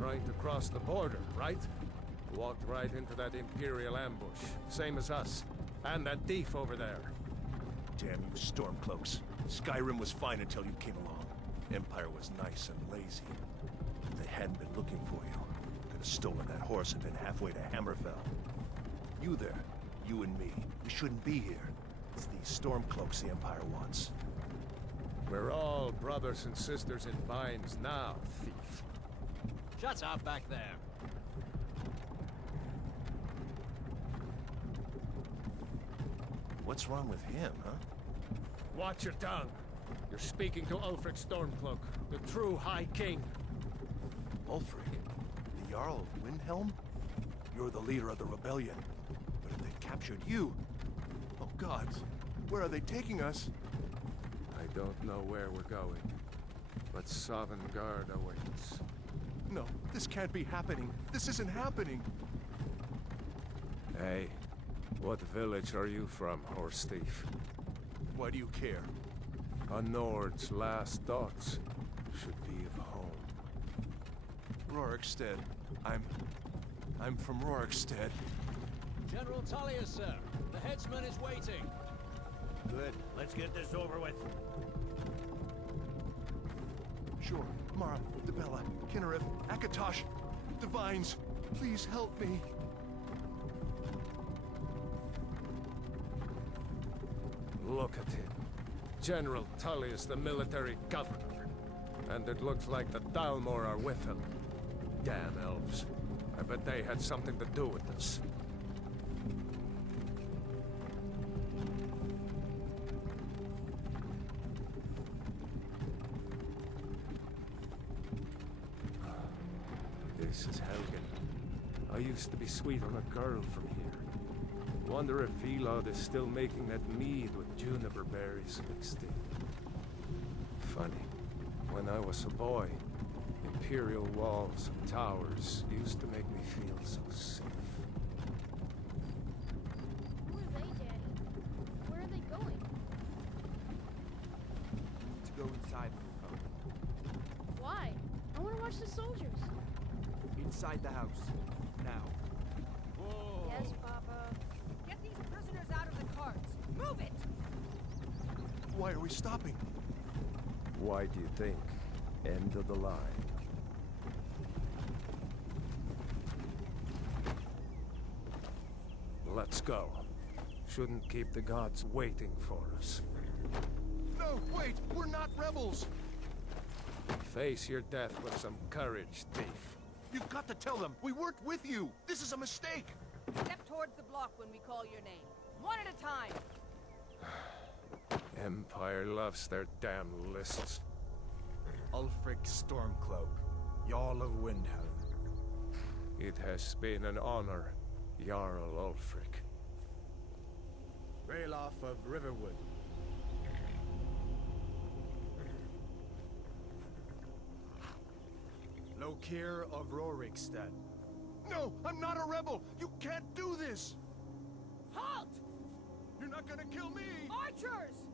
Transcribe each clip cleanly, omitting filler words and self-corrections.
trying to cross the border, right? Walked right into that Imperial ambush, same as us. And that thief over there. Damn you Stormcloaks. Skyrim was fine until you came along. Empire was nice and lazy. If they hadn't been looking for you, could have stolen that horse and been halfway to Hammerfell. You there, you and me, we shouldn't be here. It's these Stormcloaks the Empire wants. We're all brothers and sisters in binds now, thief. Shut up back there. What's wrong with him, huh? Watch your tongue. You're speaking to Ulfric Stormcloak, the true High King. Ulfric? The Jarl of Windhelm? You're the leader of the rebellion. But if they captured you... Oh gods, where are they taking us? I don't know where we're going, but Sovngarde awaits. No, this can't be happening. This isn't happening. Hey, what village are you from, horse thief? Why do you care? A Nord's last thoughts should be of home. Rorikstead. I'm from Rorikstead. General Tullius, sir. The headsman is waiting. Good. Let's get this over with. Sure. Mara, Debella, Kinnereth, Akatosh, Divines, please help me. Look at him. General Tullius, the military governor. And it looks like the Dalmor are with him. Damn elves. I bet they had something to do with this. This is Helgen. I used to be sweet on a girl from here. Wonder if Elod is still making that mead with juniper berries mixed in. Funny, when I was a boy, Imperial walls and towers used to make me feel so safe. Who are they, Daddy? Where are they going? To go inside. Why? I want to watch the soldiers. Inside the house. Now. Whoa. Yes, Papa. Get these prisoners out of the carts. Move it! Why are we stopping? Why do you think? End of the line. Let's go. Shouldn't keep the gods waiting for us. No, wait! We're not rebels! Face your death with some courage, thief. You've got to tell them, we weren't with you! This is a mistake! Step towards the block when we call your name. One at a time. Empire loves their damn lists. Ulfric Stormcloak, Jarl of Windhelm. It has been an honor, Jarl Ulfric. Ralof of Riverwood. Lokir of Rorikstead. No, I'm not a rebel! You can't do this! Halt! You're not gonna kill me! Archers!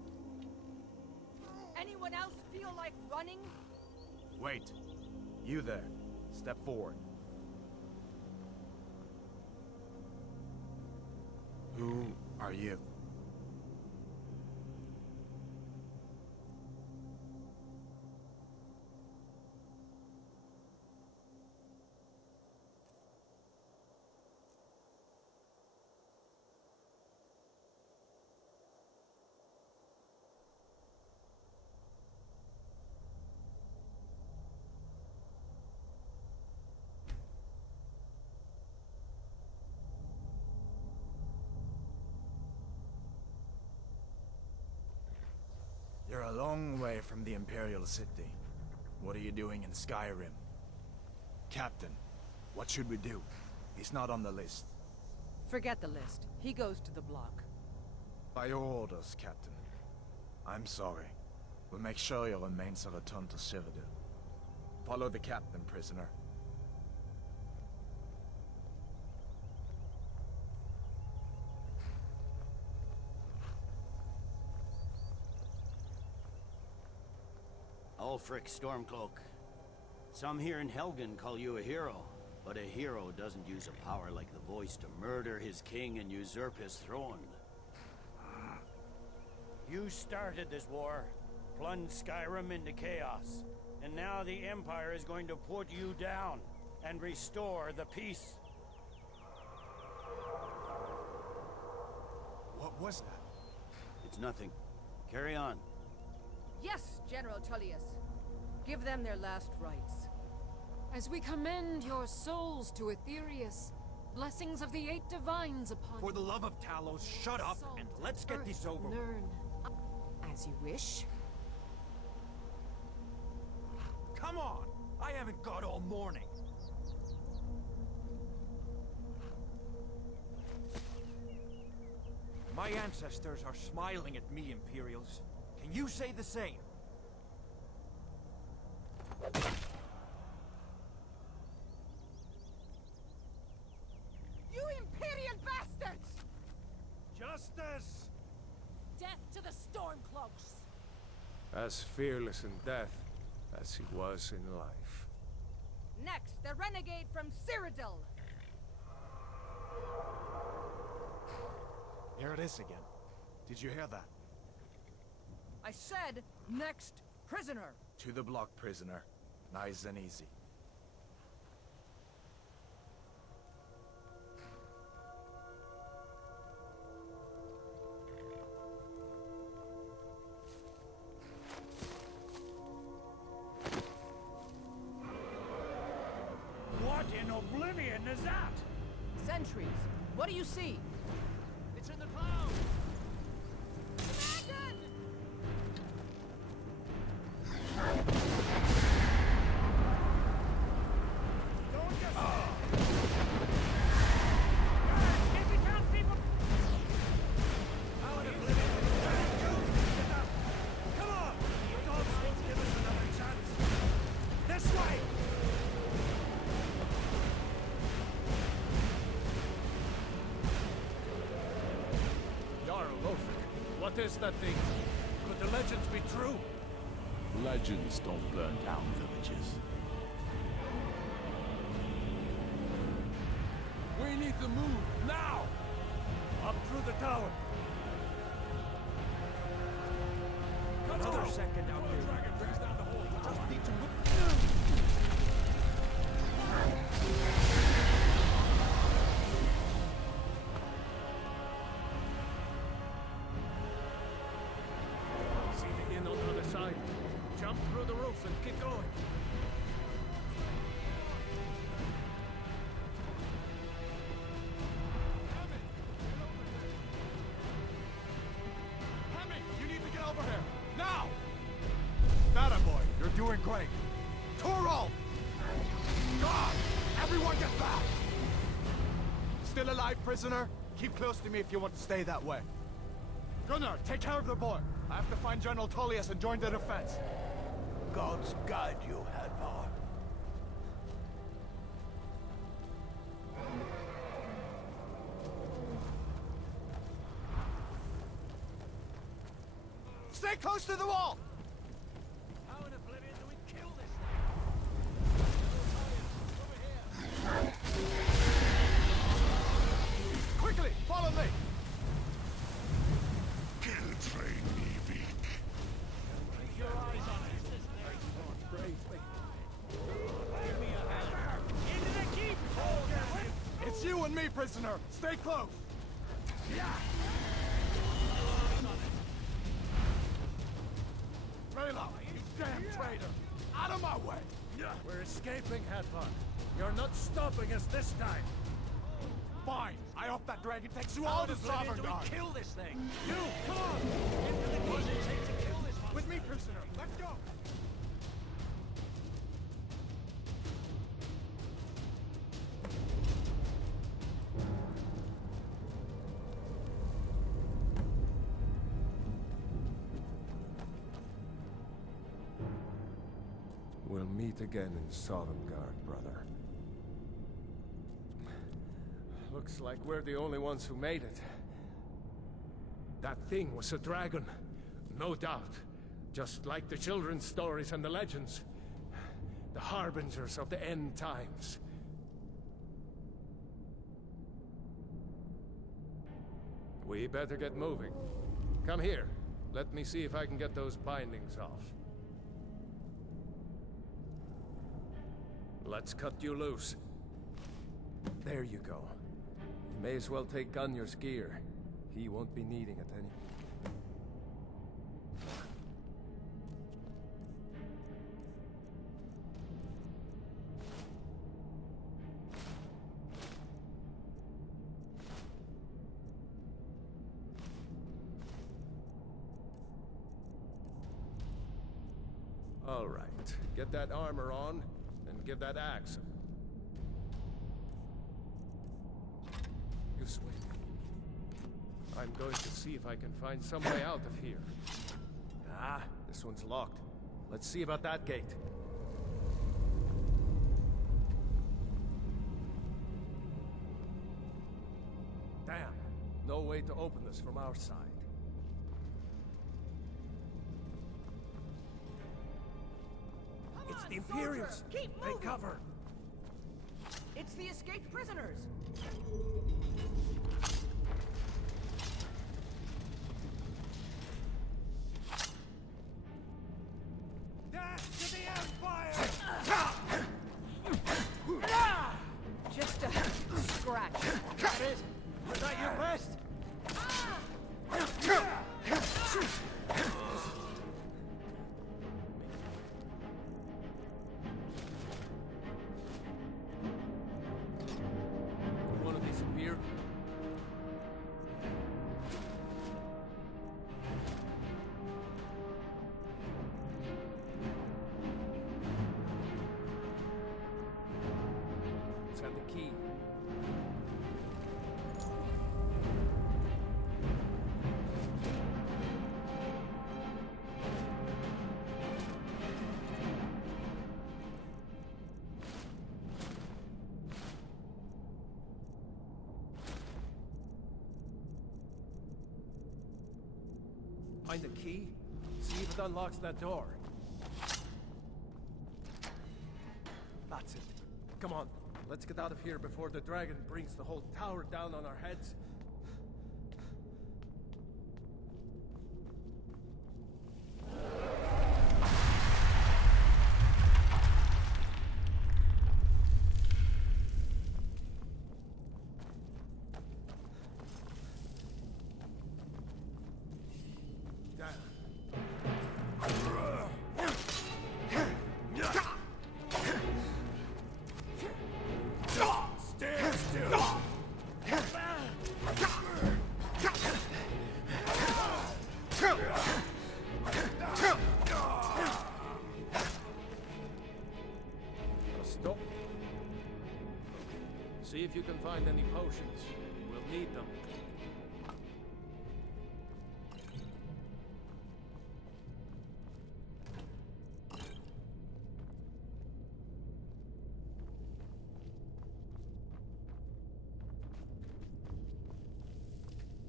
Anyone else feel like running? Wait. You there. Step forward. Who are you? You're a long way from the Imperial City. What are you doing in Skyrim? Captain, what should we do? He's not on the list. Forget the list. He goes to the block. By your orders, Captain. I'm sorry. We'll make sure your remains are returned to Cyrodiil. Follow the captain, prisoner. Ulfric Stormcloak. Some here in Helgen call you a hero, but a hero doesn't use a power like the voice to murder his king and usurp his throne. You started this war, plunged Skyrim into chaos, and now the Empire is going to put you down and restore the peace. What was that? It's nothing. Carry on. Yes, General Tullius. Give them their last rites. As we commend your souls to Aetherius, blessings of the 8 divines upon For the you. love of Talos, shut up Salt and let's get earth this over with. learn. As you wish. Come on! I haven't got all morning. My ancestors are smiling at me, Imperials. Can you say the same? You Imperial bastards! Justice! Death to the Stormcloaks! As fearless in death as he was in life. Next, the renegade from Cyrodiil. Here it is again. Did you hear that? I said, next prisoner. To the block, prisoner. Nice and easy. What in oblivion is that? Sentries, what do you see? It's in the clouds! Dragon! Come on! The dogs won't give us another chance. This way! Jarl Lofric, what is that thing? Could the legends be true? Legends don't burn down villages. We need to move, now! Up through the tower. Another second out here. Dragon brings down the hole. We just need to move. See the inn on the other side. Jump through the roof and keep going. Hemi, you need to get over here! Now! That boy, you're doing great. Torolf! God! Everyone get back! Still alive, prisoner? Keep close to me if you want to stay that way. Gunnar, take care of the boy. I have to find General Tullius and join the defense. God's guide you, Hadvar. Stay close to the wall! How in oblivion do we kill this thing? Over here! Quickly, follow me! Keep your eyes on it. Bravely. Give me a hand. Into the keep! It's you and me, prisoner! Stay close! Raylo, you damn traitor! Out of my way! We're escaping, Hadvar. You're not stopping us this time. Fine! I hope that dragon takes you How all in to oblivion do Sovngarde! we kill this thing? You, come on! Into the keep it takes to kill this monster. With me, prisoner! Let's go! We'll meet again in Sovngarde, brother. Looks like we're the only ones who made it. That thing was a dragon, no doubt. Just like the children's stories and the legends. The harbingers of the end times. We better get moving. Come here. Let me see if I can get those bindings off. Let's cut you loose. There you go. You may as well take Gunjar's gear. He won't be needing it any. All right. Get that armor on, and give that axe. You swing. I'm going to see if I can find some way out of here. Ah, this one's locked. Let's see about that gate. Damn. No way to open this from our side. It's The Imperials! Keep moving! Take cover! It's the escaped prisoners! Death to the Empire! Just a scratch. That is! Was that your best? One of these beer. It's got the key. Find the key? See if it unlocks that door. That's it. Come on, let's get out of here before the dragon brings the whole tower down on our heads. Stop. See if you can find any potions. We'll need them.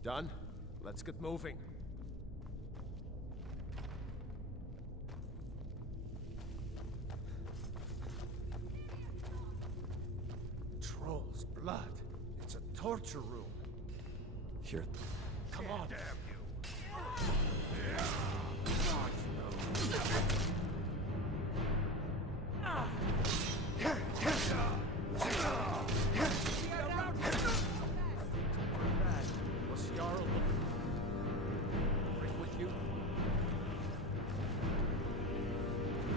Done? Let's get moving. Troll's blood. It's a torture room. Here. Come on. Damn you! Was Jarl bring with you?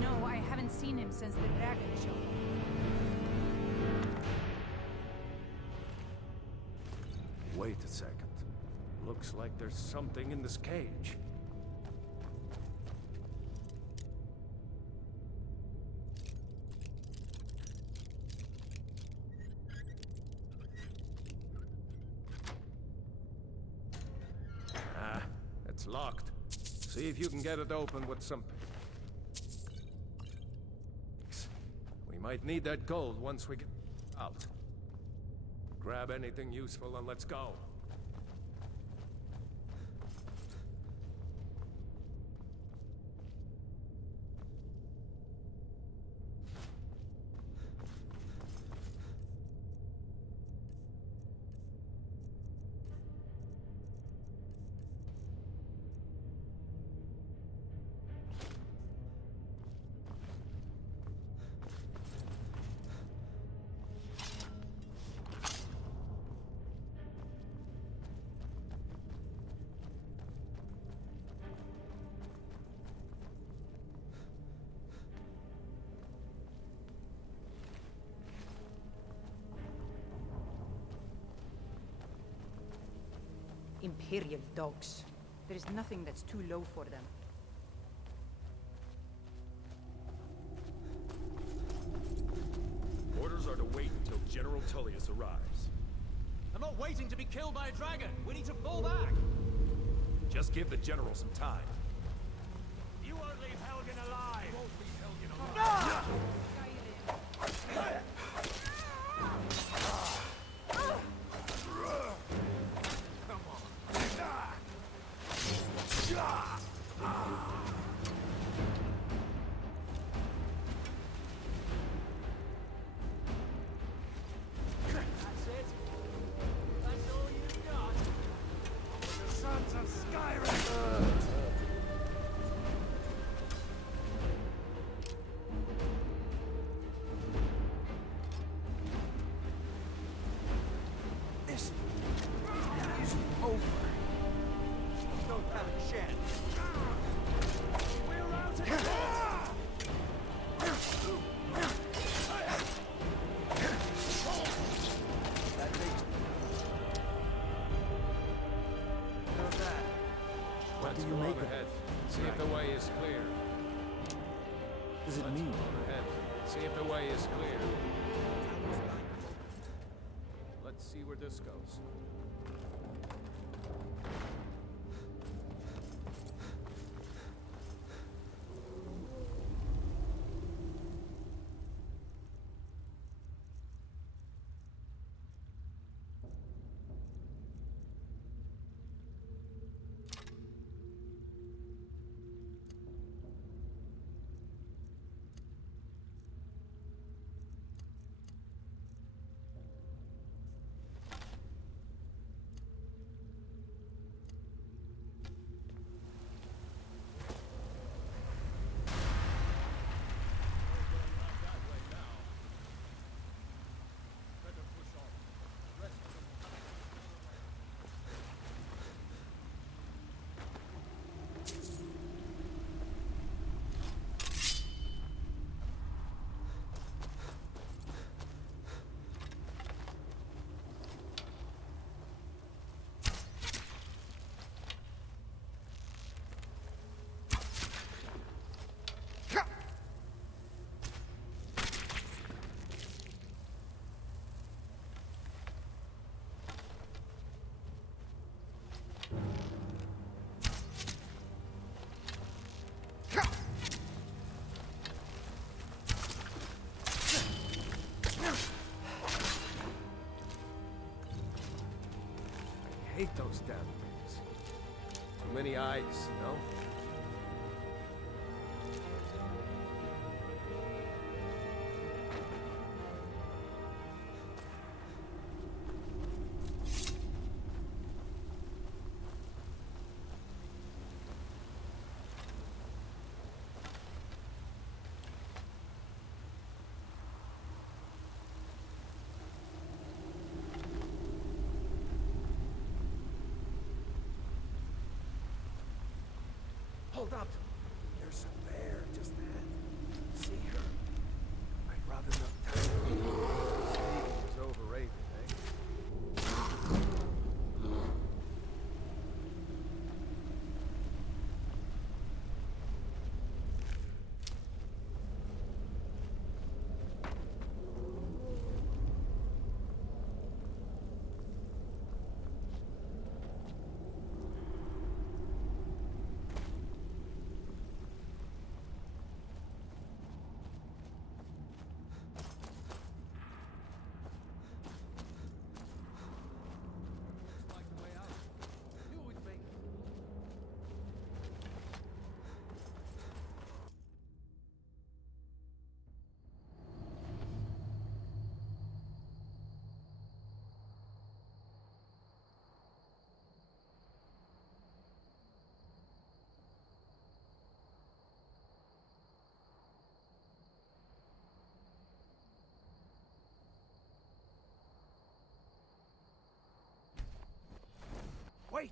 No, I haven't seen him since the dragon showed up. Wait a second. Looks like there's something in this cage. Ah, it's locked. See if you can get it open with some... We might need that gold once we get out. Grab anything useful and let's go. Imperial dogs. There is nothing that's too low for them. Orders are to wait until General Tullius arrives. I'm not waiting to be killed by a dragon. We need to fall back. Just give the General some time. You won't leave Helgen alive! You won't leave Helgen alive. That's it. That's all you've got. The sons of Skyrim! This is over. You don't have a chance. We're out of That makes... How's that? What do you make of it? See if the way is clear. Does it mean? Ahead. See if the way is clear. Let's see where this goes. I hate those damn things. Too many eyes, you know? Hold up! There's a bear just ahead. See her? I'd rather not touch her. Speed is overrated, eh? Wait!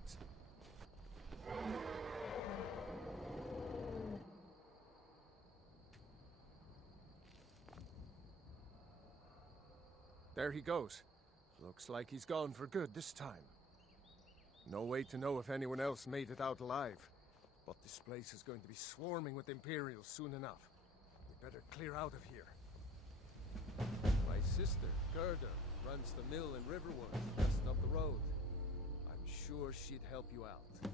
There he goes. Looks like he's gone for good this time. No way to know if anyone else made it out alive. But this place is going to be swarming with Imperials soon enough. We better clear out of here. My sister, Gerda, runs the mill in Riverwood, just up the road. I'm sure she'd help you out.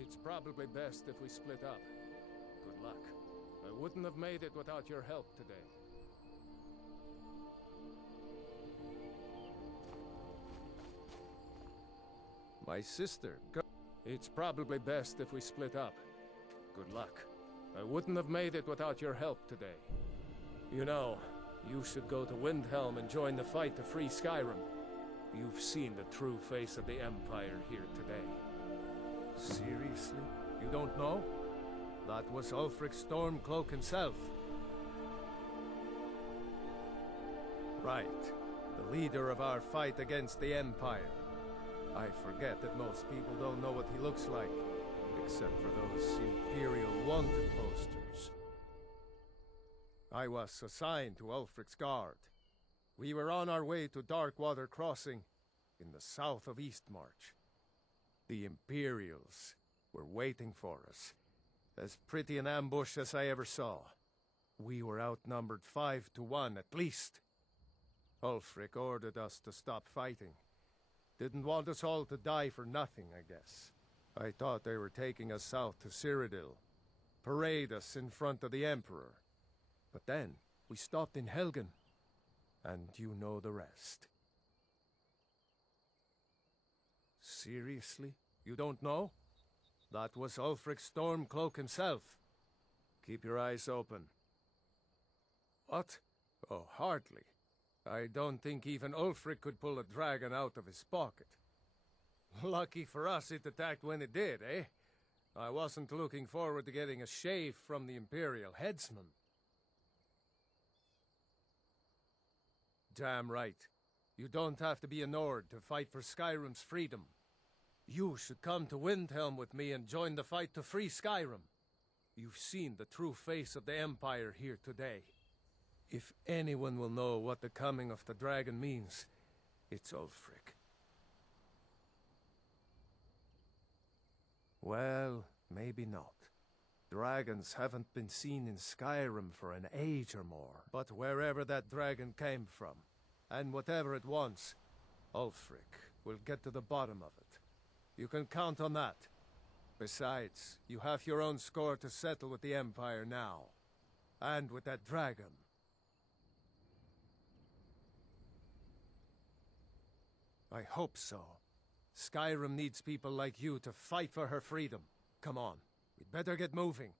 It's probably best if we split up. Good luck. I wouldn't have made it without your help today. My sister, it's probably best if we split up. Good luck. I wouldn't have made it without your help today. You know, you should go to Windhelm and join the fight to free Skyrim. You've seen the true face of the Empire here today. Seriously? You don't know? That was Ulfric Stormcloak himself. Right. The leader of our fight against the Empire. I forget that most people don't know what he looks like, except for those Imperial wanted posters. I was assigned to Ulfric's guard. We were on our way to Darkwater Crossing, in the south of Eastmarch. The Imperials were waiting for us. As pretty an ambush as I ever saw. We were outnumbered 5 to 1 at least. Ulfric ordered us to stop fighting. Didn't want us all to die for nothing, I guess. I thought they were taking us south to Cyrodiil. Parade us in front of the Emperor. But then, we stopped in Helgen. And you know the rest. Seriously? You don't know? That was Ulfric Stormcloak himself. Keep your eyes open. What? Oh, hardly. I don't think even Ulfric could pull a dragon out of his pocket. Lucky for us it attacked when it did, eh? I wasn't looking forward to getting a shave from the Imperial headsman. Damn right. You don't have to be a Nord to fight for Skyrim's freedom. You should come to Windhelm with me and join the fight to free Skyrim. You've seen the true face of the Empire here today. If anyone will know what the coming of the dragon means, it's Ulfric. Well, maybe not. Dragons haven't been seen in Skyrim for an age or more. But wherever that dragon came from, and whatever it wants, Ulfric will get to the bottom of it. You can count on that. Besides, you have your own score to settle with the Empire now. And with that dragon. I hope so. Skyrim needs people like you to fight for her freedom. Come on, we'd better get moving.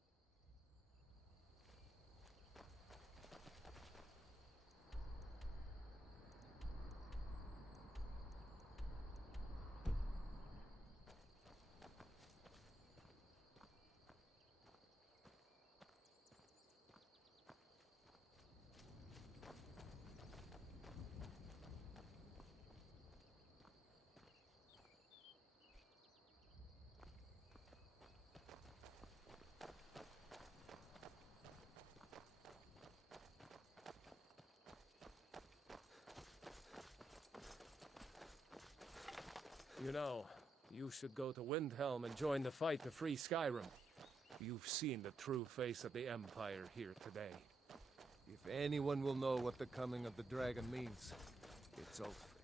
You know, you should go to Windhelm and join the fight to free Skyrim. You've seen the true face of the Empire here today. If anyone will know what the coming of the dragon means, it's Ulfric.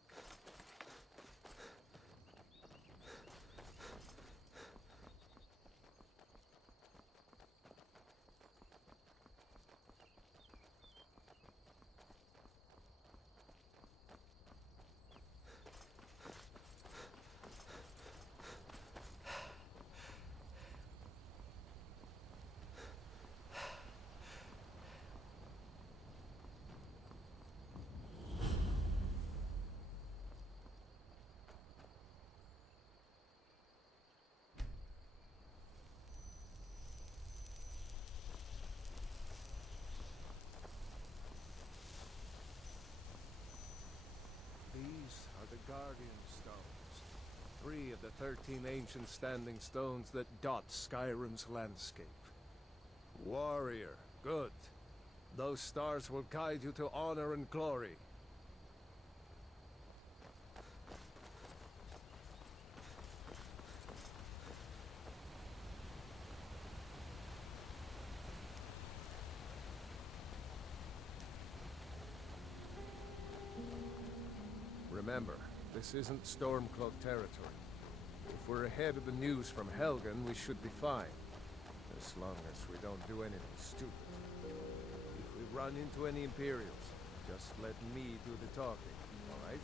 These are the Guardian Stones. 3 of the 13 ancient standing stones that dot Skyrim's landscape. Warrior, good. Those stars will guide you to honor and glory. Remember, this isn't Stormcloak territory. If we're ahead of the news from Helgen, we should be fine. As long as we don't do anything stupid. If we run into any Imperials, just let me do the talking, alright?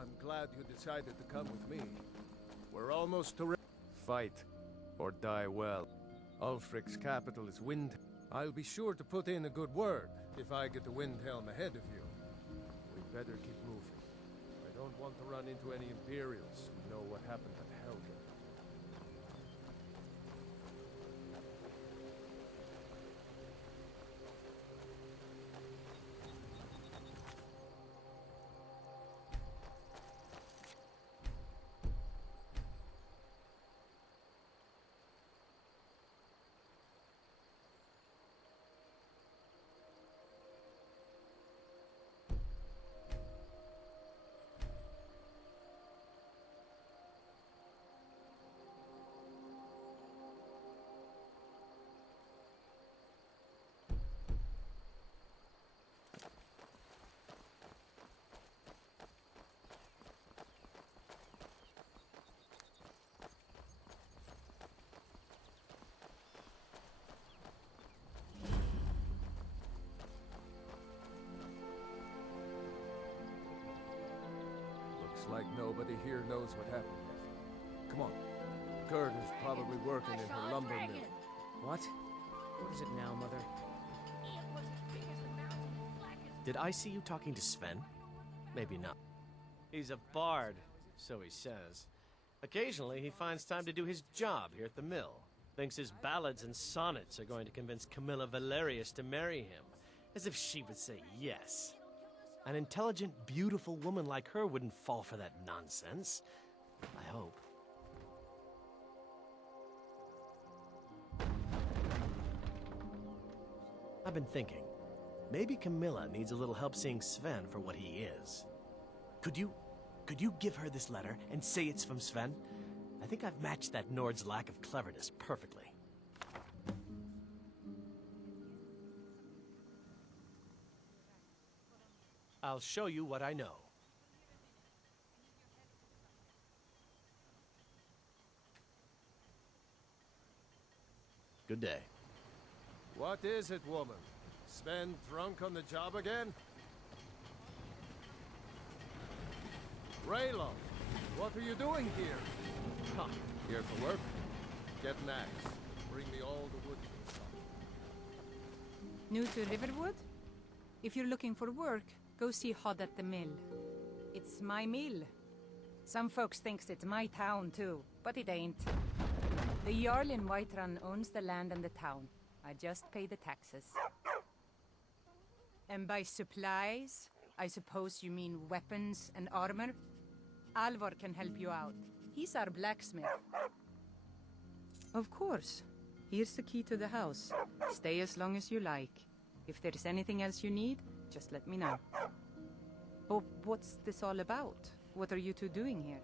I'm glad you decided to come with me. We're almost to fight, or die well. Ulfric's capital is Wind. I'll be sure to put in a good word if I get the Windhelm ahead of you. We'd better keep moving. I don't want to run into any Imperials who know what happened at Helgen. Like nobody here knows what happened yet. Come on. Gerd is probably working in her lumber mill. What? What is it now, Mother? It was as big as the mountain and black as... Did I see you talking to Sven? Maybe not. He's a bard, so he says. Occasionally, he finds time to do his job here at the mill. Thinks his ballads and sonnets are going to convince Camilla Valerius to marry him. As if she would say yes. An intelligent, beautiful woman like her wouldn't fall for that nonsense. I hope. I've been thinking. Maybe Camilla needs a little help seeing Sven for what he is. Could you give her this letter and say it's from Sven? I think I've matched that Nord's lack of cleverness perfectly. I'll show you what I know. Good day. What is it, woman? Sven drunk on the job again? Rayloff, what are you doing here? Huh. Here for work? Get an axe. Bring me all the wood. New to Riverwood? If you're looking for work, go see Hod at the mill. It's my mill. Some folks thinks it's my town too, but it ain't. The Jarl in Whiterun owns the land and the town. I just pay the taxes. And by supplies, I suppose you mean weapons and armor? Alvor can help you out. He's our blacksmith. Of course. Here's the key to the house. Stay as long as you like. If there's anything else you need, just let me know. Oh, what's this all about? What are you two doing here?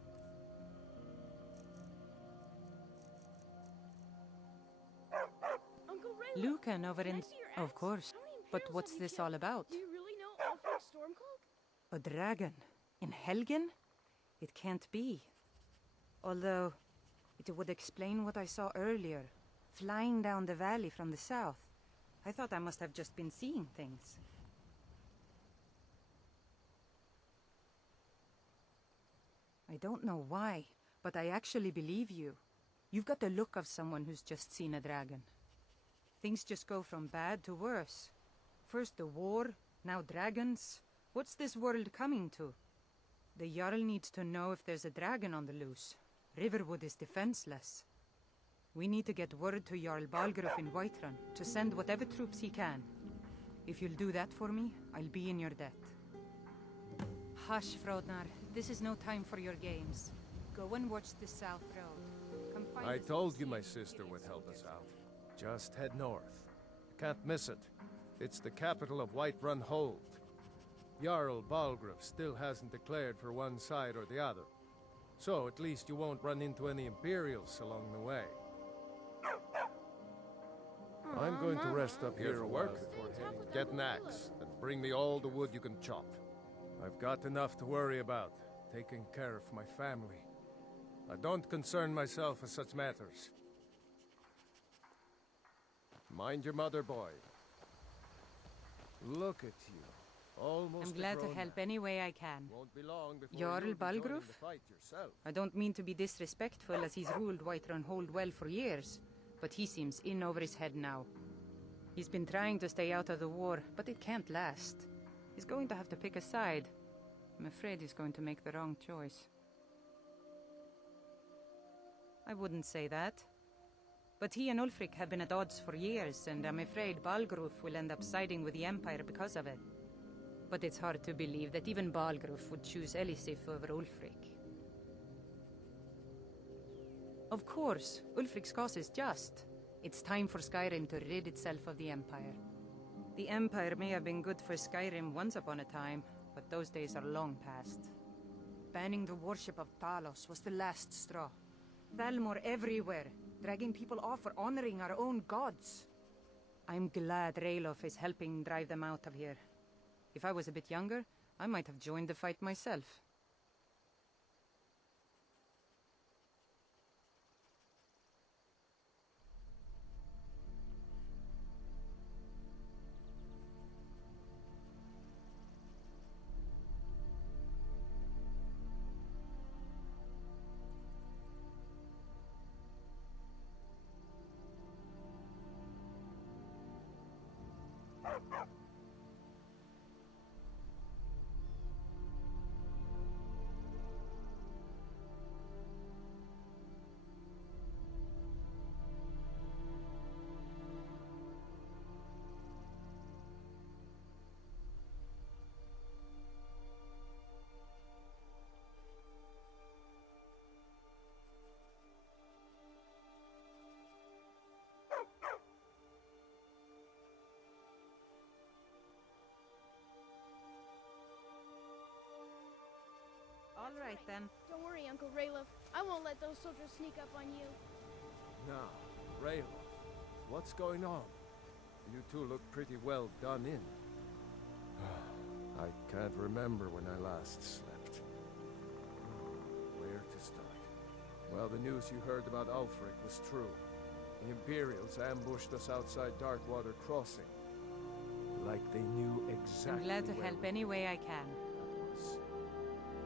Uncle Raylo, Lucan over can I in... see your Of axe? course. How many But Imperials what's have we this all killed? about? Do you really know Ulfric Stormcloak? A dragon? In Helgen? It can't be. Although, it would explain what I saw earlier. Flying down the valley from the south. I thought I must have just been seeing things. I don't know why, but I actually believe you. You've got the look of someone who's just seen a dragon. Things just go from bad to worse. First the war, now dragons. What's this world coming to? The Jarl needs to know if there's a dragon on the loose. Riverwood is defenseless. We need to get word to Jarl Balgruuf in Whiterun to send whatever troops he can. If you'll do that for me, I'll be in your debt. Hush, Frodnar. This is no time for your games. Go and watch the South Road. Come find I us told and you see my if sister would Imperials help will us get out. Just head north. Can't miss it. It's the capital of Whiterun Hold. Jarl Balgruuf still hasn't declared for one side or the other. So at least you won't run into any Imperials along the way. I'm going to rest up here for work before heading. Get an axe and bring me all the wood you can chop. I've got enough to worry about, taking care of my family. I don't concern myself with such matters. Mind your mother, boy. Look at you. Almost I'm glad a to grown help man. any way I can. Won't be long before Jarl you'll be joining Balgruuf? the fight yourself. I don't mean to be disrespectful as he's ruled Whiterun Hold well for years, but he seems in over his head now. He's been trying to stay out of the war, but it can't last. He's going to have to pick a side. I'm afraid he's going to make the wrong choice. I wouldn't say that. But he and Ulfric have been at odds for years, and I'm afraid Balgruuf will end up siding with the Empire because of it. But it's hard to believe that even Balgruuf would choose Elisif over Ulfric. Of course, Ulfric's cause is just. It's time for Skyrim to rid itself of the Empire. The Empire may have been good for Skyrim once upon a time, but those days are long past. Banning the worship of Talos was the last straw. Thalmor everywhere, dragging people off for honoring our own gods. I'm glad Ralof is helping drive them out of here. If I was a bit younger, I might have joined the fight myself. All right then. Don't worry, Uncle Rayleigh. I won't let those soldiers sneak up on you. Now, Ralof, what's going on? You two look pretty well done in. I can't remember when I last slept. Where to start? Well, the news you heard about Ulfric was true. The Imperials ambushed us outside Darkwater Crossing. Like they knew exactly. I'm glad to where help we any way I can. was.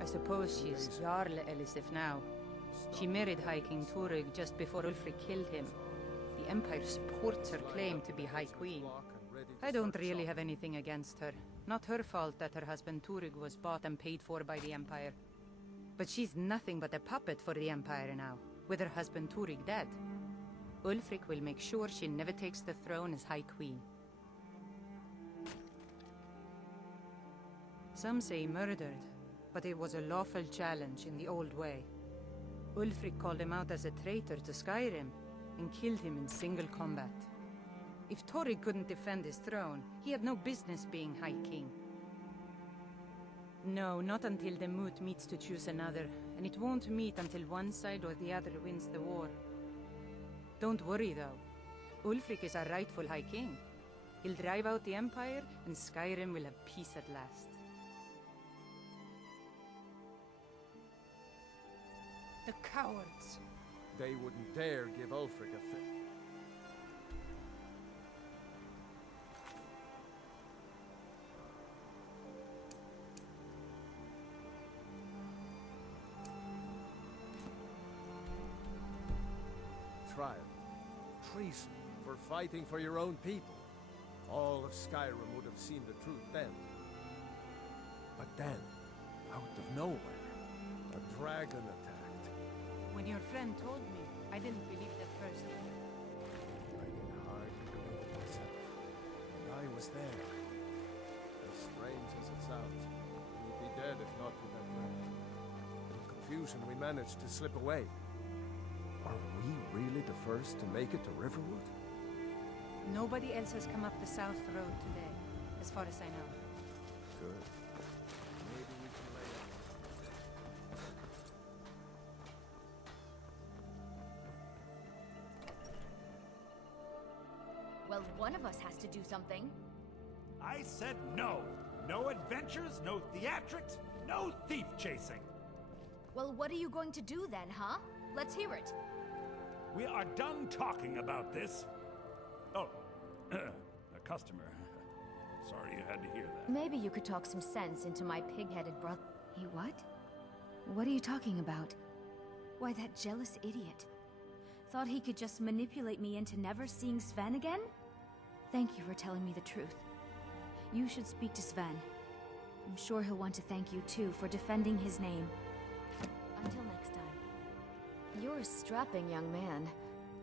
I suppose she's Jarl Elisif now. She married High King Turug just before Ulfric killed him. The Empire supports her claim to be High Queen. I don't really have anything against her. Not her fault that her husband Turug was bought and paid for by the Empire. But she's nothing but a puppet for the Empire now, with her husband Turug dead. Ulfric will make sure she never takes the throne as High Queen. Some say murdered, but it was a lawful challenge in the old way. Ulfric called him out as a traitor to Skyrim and killed him in single combat. If Torrig couldn't defend his throne, he had no business being High King. No, not until the moot meets to choose another, and it won't meet until one side or the other wins the war. Don't worry though. Ulfric is our rightful High King. He'll drive out the Empire, and Skyrim will have peace at last. The cowards! They wouldn't dare give Ulfric a fit. Trial. Treason for fighting for your own people. All of Skyrim would have seen the truth then. But then, out of nowhere, a dragon attacked. When your friend told me, I I didn't believe it at first. I can hardly believe it myself. And I was there. As strange as it sounds, we'd be dead if not for that man. In confusion, we managed to slip away. Are we really the first to make it to Riverwood? Nobody else has come up the south road today, as far as I know. Good. Maybe we can lay up. Well, one of us has to do something. I said no. No adventures, no theatrics, no thief chasing. Well, what are you going to do then, huh? Let's hear it. We are done talking about this. Oh, a customer. Sorry you had to hear that. Maybe you could talk some sense into my pig-headed brother. He what? What are you talking about? Why, that jealous idiot. Thought he could just manipulate me into never seeing Sven again? Thank you for telling me the truth. You should speak to Sven. I'm sure he'll want to thank you too for defending his name. Until next time. You're a strapping young man.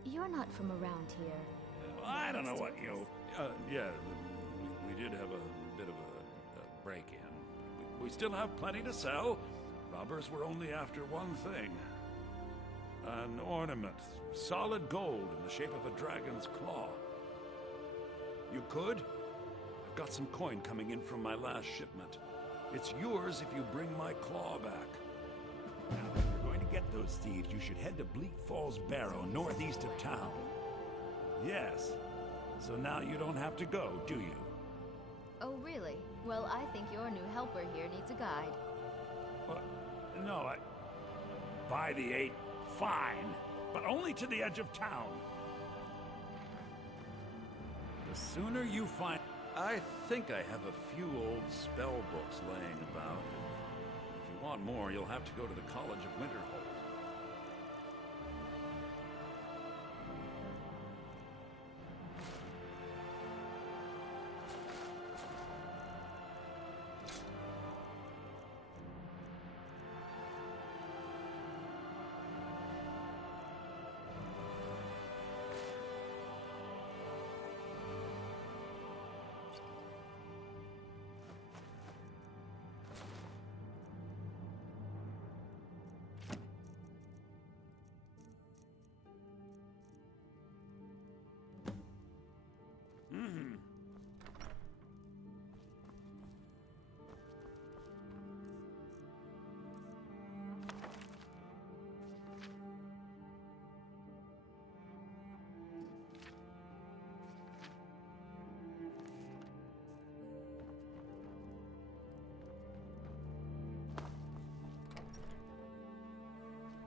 You're not from around here. I don't know what you... yeah, we did have a bit of a break-in. We still have plenty to sell. Robbers were only after one thing. An ornament. Solid gold in the shape of a dragon's claw. You could? I've got some coin coming in from my last shipment. It's yours if you bring my claw back. Now, if you're going to get those thieves, you should head to Bleak Falls Barrow, northeast of town. Yes. So now you don't have to go, do you? Oh, really? Well, I think your new helper here needs a guide. No, By the 8, fine. But only to the edge of town. The sooner you find... I think I have a few old spell books laying about. If you want more, you'll have to go to the College of Winterhold.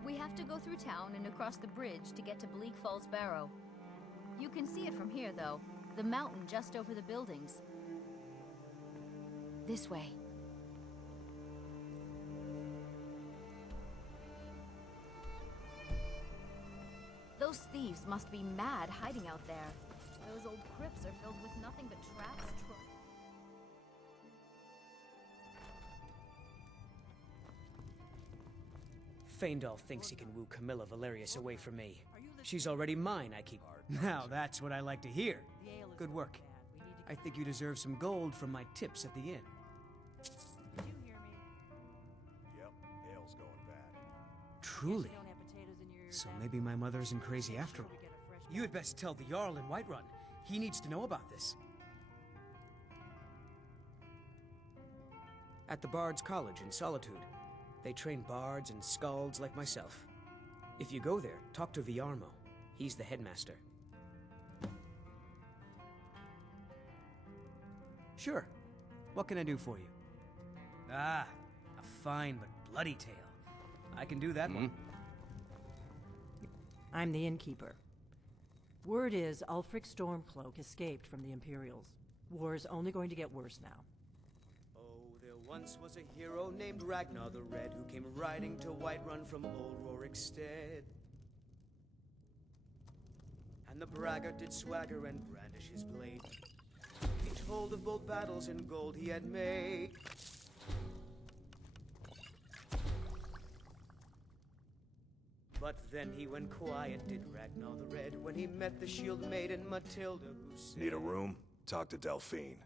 We have to go through town and across the bridge to get to Bleak Falls Barrow. You can see it from here, though. The mountain just over the buildings. This way. Those thieves must be mad hiding out there. Those old crypts are filled with nothing but traps, Faendal thinks he can woo Camilla Valerius away from me. She's already mine, I keep... Now that's what I like to hear. Good work. I think you deserve some gold from my tips at the inn. Yep, ale's going bad. Truly? So maybe my mother isn't crazy after all. You had best tell the Jarl in Whiterun. He needs to know about this. At the Bard's College in Solitude. They train bards and skalds like myself. If you go there, talk to Viarmo. He's the headmaster. Sure. What can I do for you? Ah, a fine but bloody tale. I can do that one. I'm the innkeeper. Word is Ulfric Stormcloak escaped from the Imperials. War is only going to get worse now. Once was a hero named Ragnar the Red who came riding to Whiterun from old Rorikstead. And the braggart did swagger and brandish his blade. He told of bold battles and gold he had made. But then he went quiet, did Ragnar the Red, when he met the shield maiden Matilda, who said... Need a room? Talk to Delphine.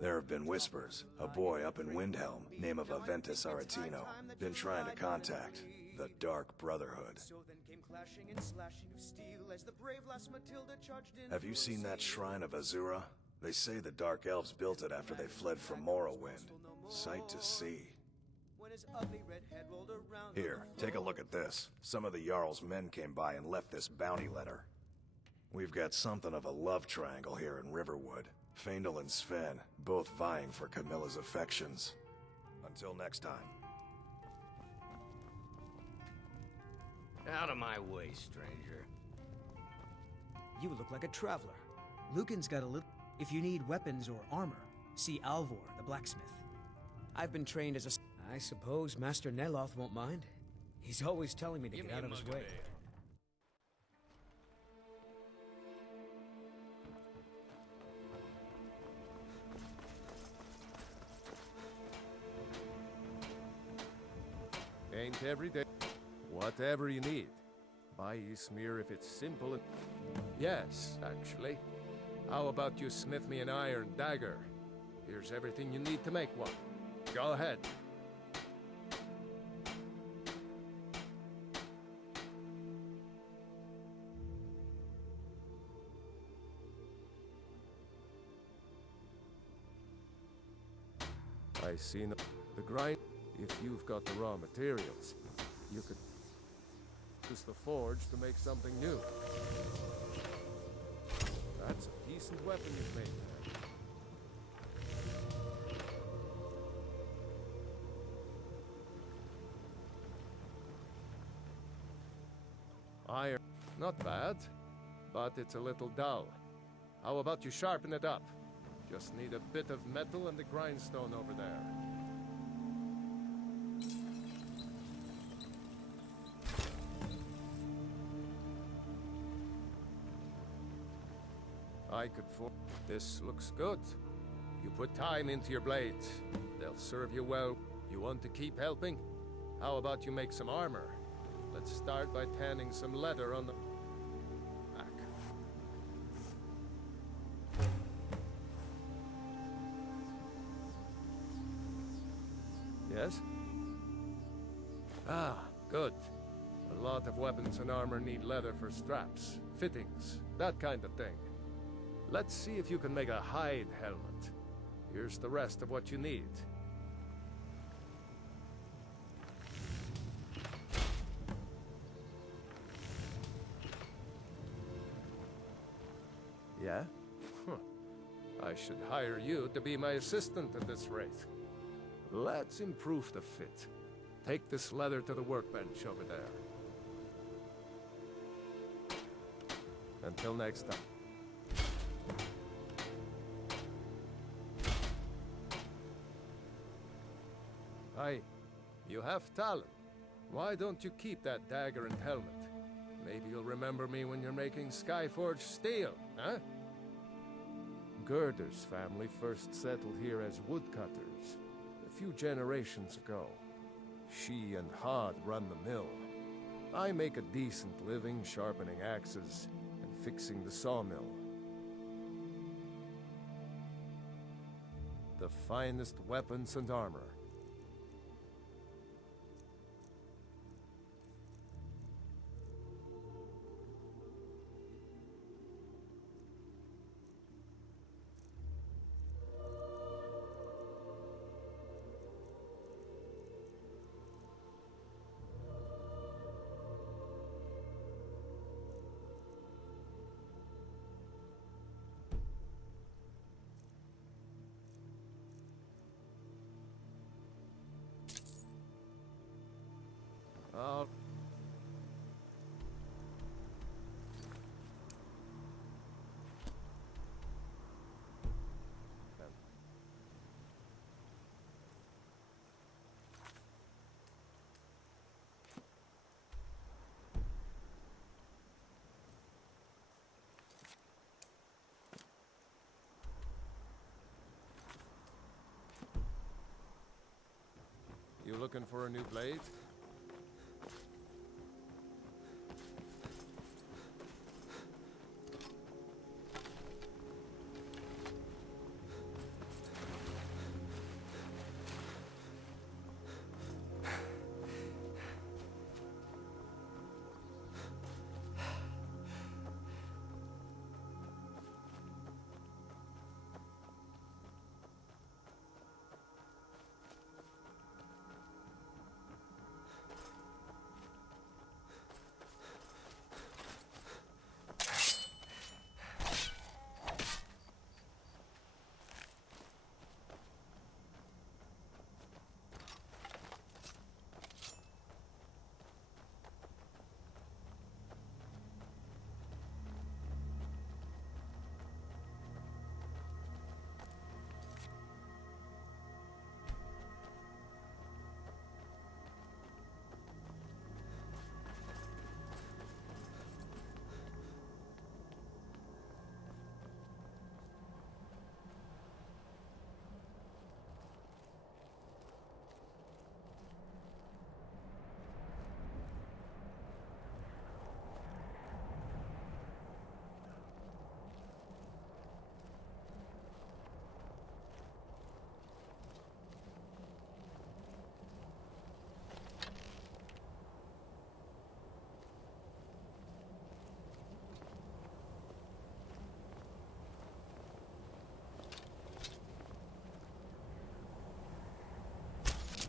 There have been whispers. A boy up in Windhelm, name of Aventus Aretino, been trying to contact the Dark Brotherhood. So then came clashing and slashing of steel as the brave lass Matilda charged in. Have you seen that shrine of Azura? They say the Dark Elves built it after they fled from Morrowind. Sight to see. When his ugly red head rolled around. Here, take a look at this. Some of the Jarl's men came by and left this bounty letter. We've got something of a love triangle here in Riverwood. Faendal and Sven, both vying for Camilla's affections. Until next time. Out of my way, stranger. You look like a traveler. Lucan's got a little... If you need weapons or armor, see Alvor, the blacksmith. I've been trained as a... I suppose Master Neloth won't mind. He's always telling me to get out of his way. Ain't every day. Whatever you need. Buy you smear if it's simple and... Yes, actually. How about you smith me an iron dagger? Here's everything you need to make one. Go ahead. I see the grind. If you've got the raw materials, you could use the forge to make something new. That's a decent weapon you've made there. Iron, not bad, but it's a little dull. How about you sharpen it up? Just need a bit of metal and the grindstone over there. I could This looks good. You put time into your blades. They'll serve you well. You want to keep helping? How about you make some armor? Let's start by tanning some leather on the back. Yes? Ah, good. A lot of weapons and armor need leather for straps, fittings, that kind of thing. Let's see if you can make a hide helmet. Here's the rest of what you need. Yeah? Huh. I should hire you to be my assistant at this rate. Let's improve the fit. Take this leather to the workbench over there. Until next time. You have talent. Why don't you keep that dagger and helmet? Maybe you'll remember me when you're making Skyforge steel, huh? Gerder's family first settled here as woodcutters a few generations ago. She and Hod run the mill. I make a decent living sharpening axes and fixing the sawmill. The finest weapons and armor. You looking for a new blade?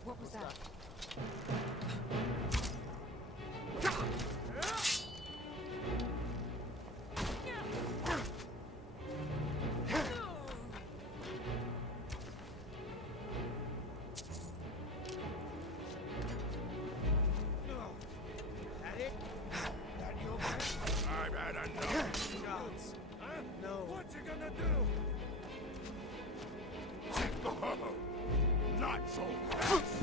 What was that? That it? That you okay? I've had enough. Shots. Huh? No. What you gonna do? Not so fast.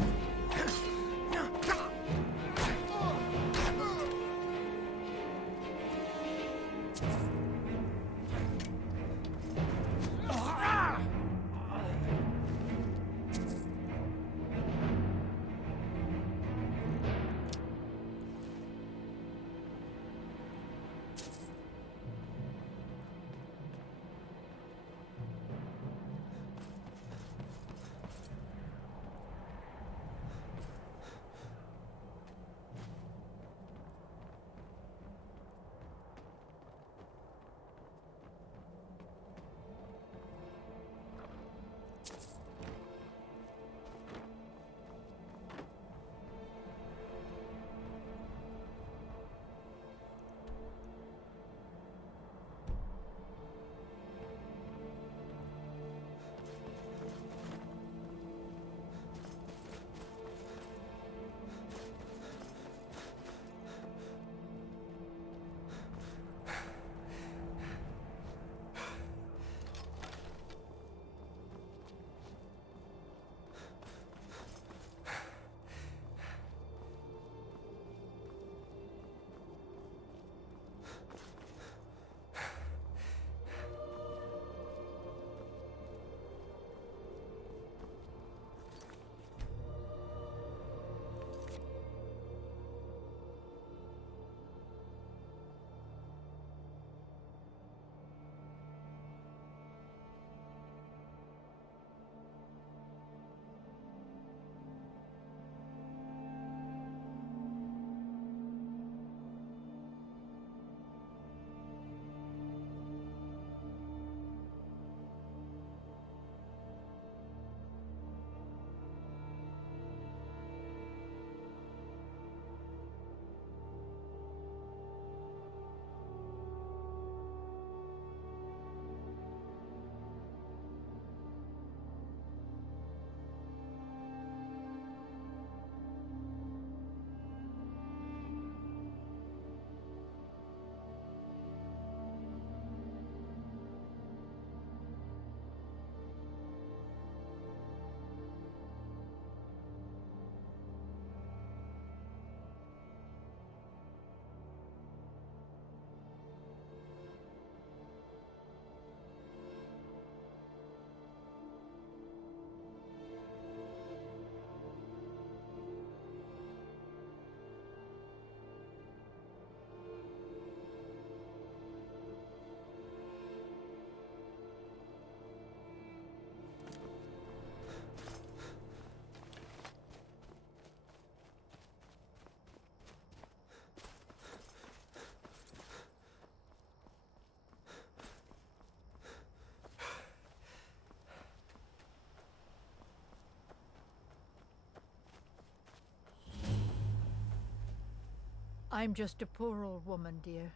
I'm just a poor old woman, dear.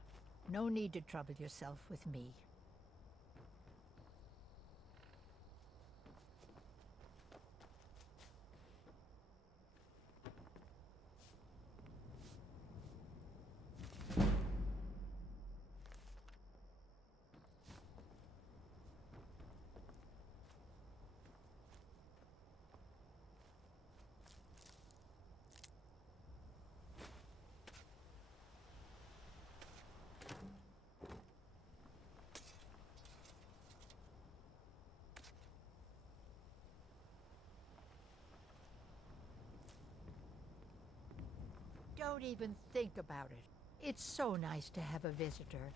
No need to trouble yourself with me. Don't even think about it. It's so nice to have a visitor.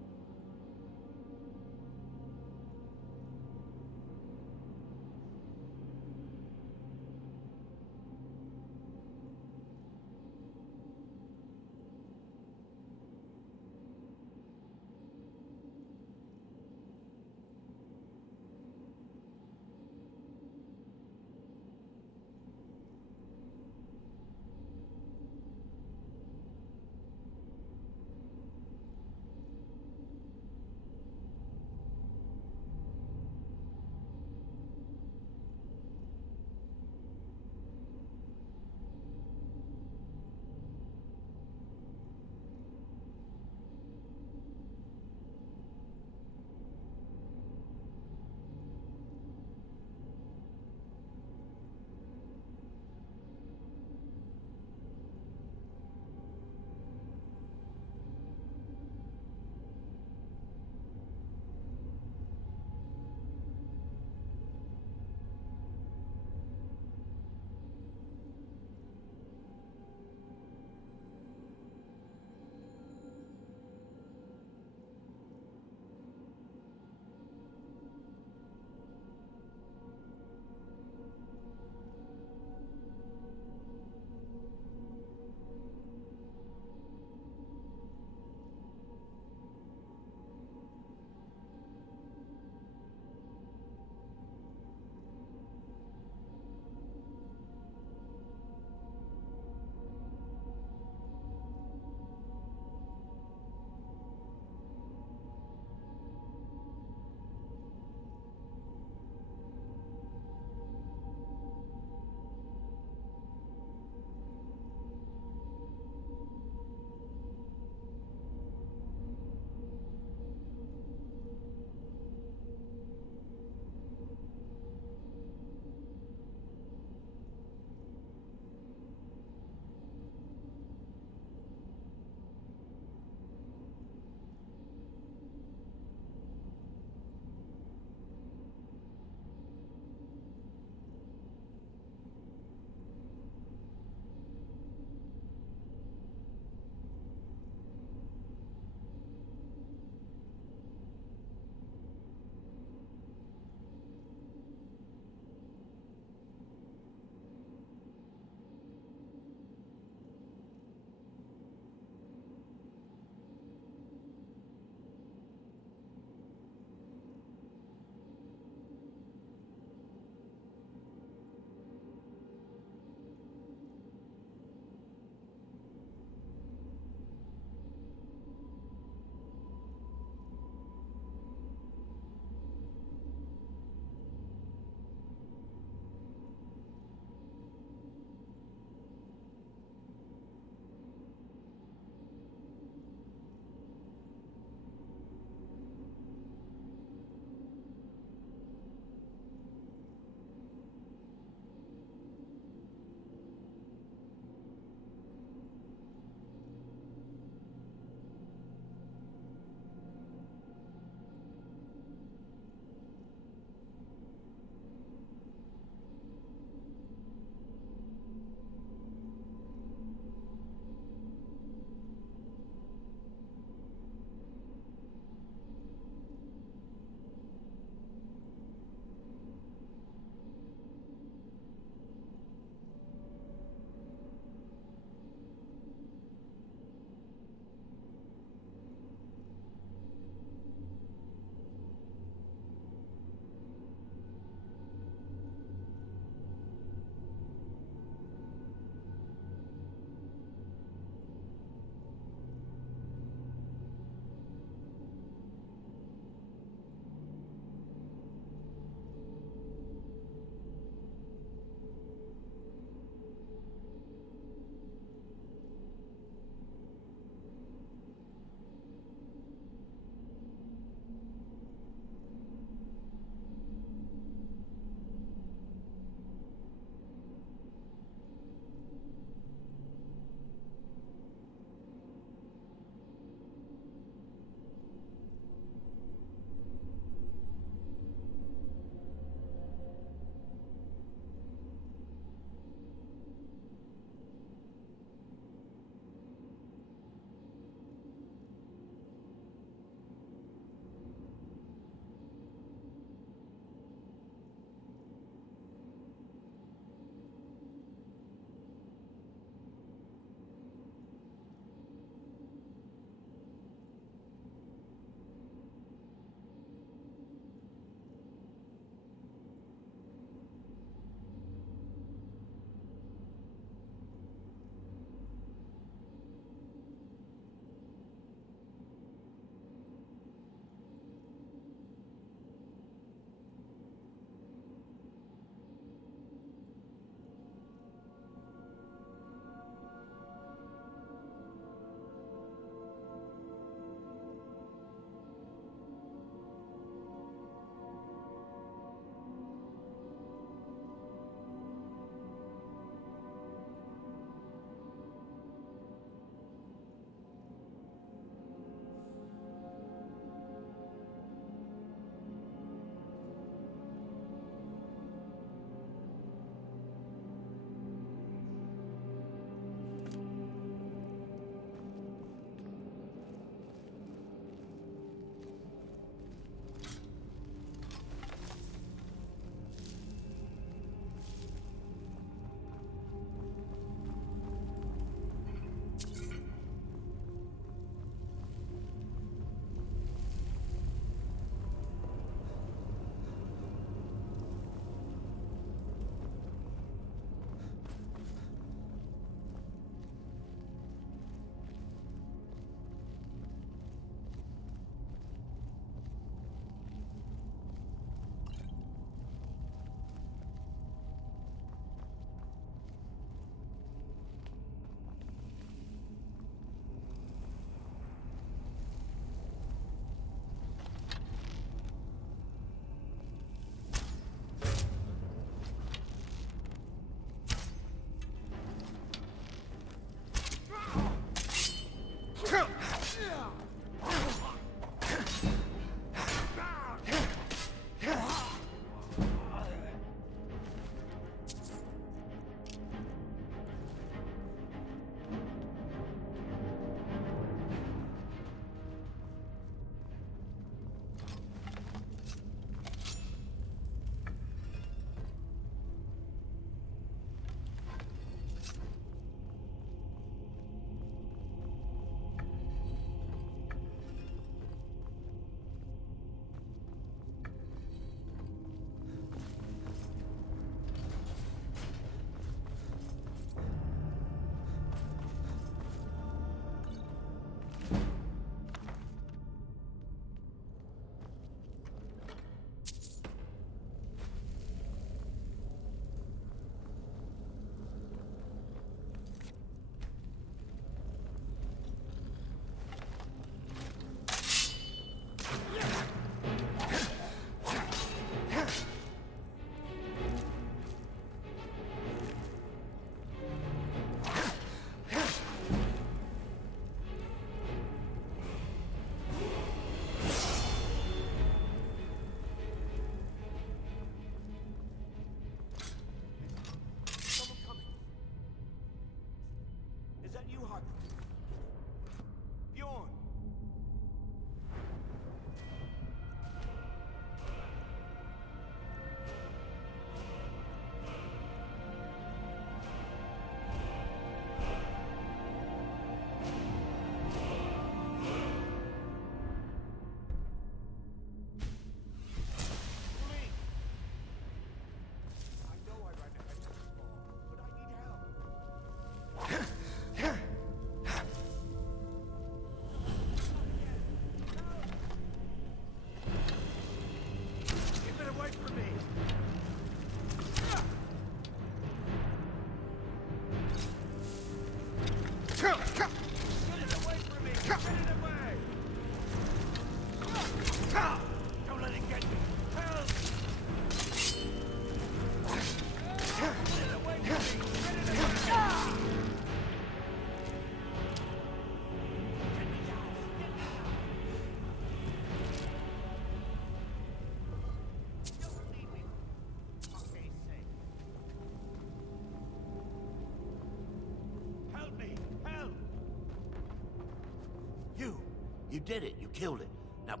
You did it. You killed it. Now,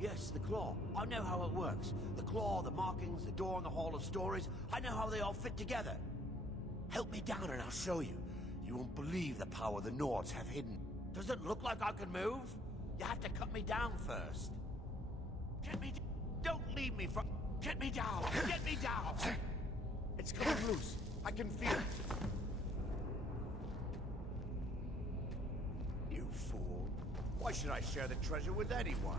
yes, the claw. I know how it works. The claw, the markings, the door in the Hall of Stories. I know how they all fit together. Help me down and I'll show you. You won't believe the power the Nords have hidden. Does it look like I can move? You have to cut me down first. Get me... Don't leave me for... Get me down! Get me down! It's coming loose. I can feel it. You fool. Why should I share the treasure with anyone?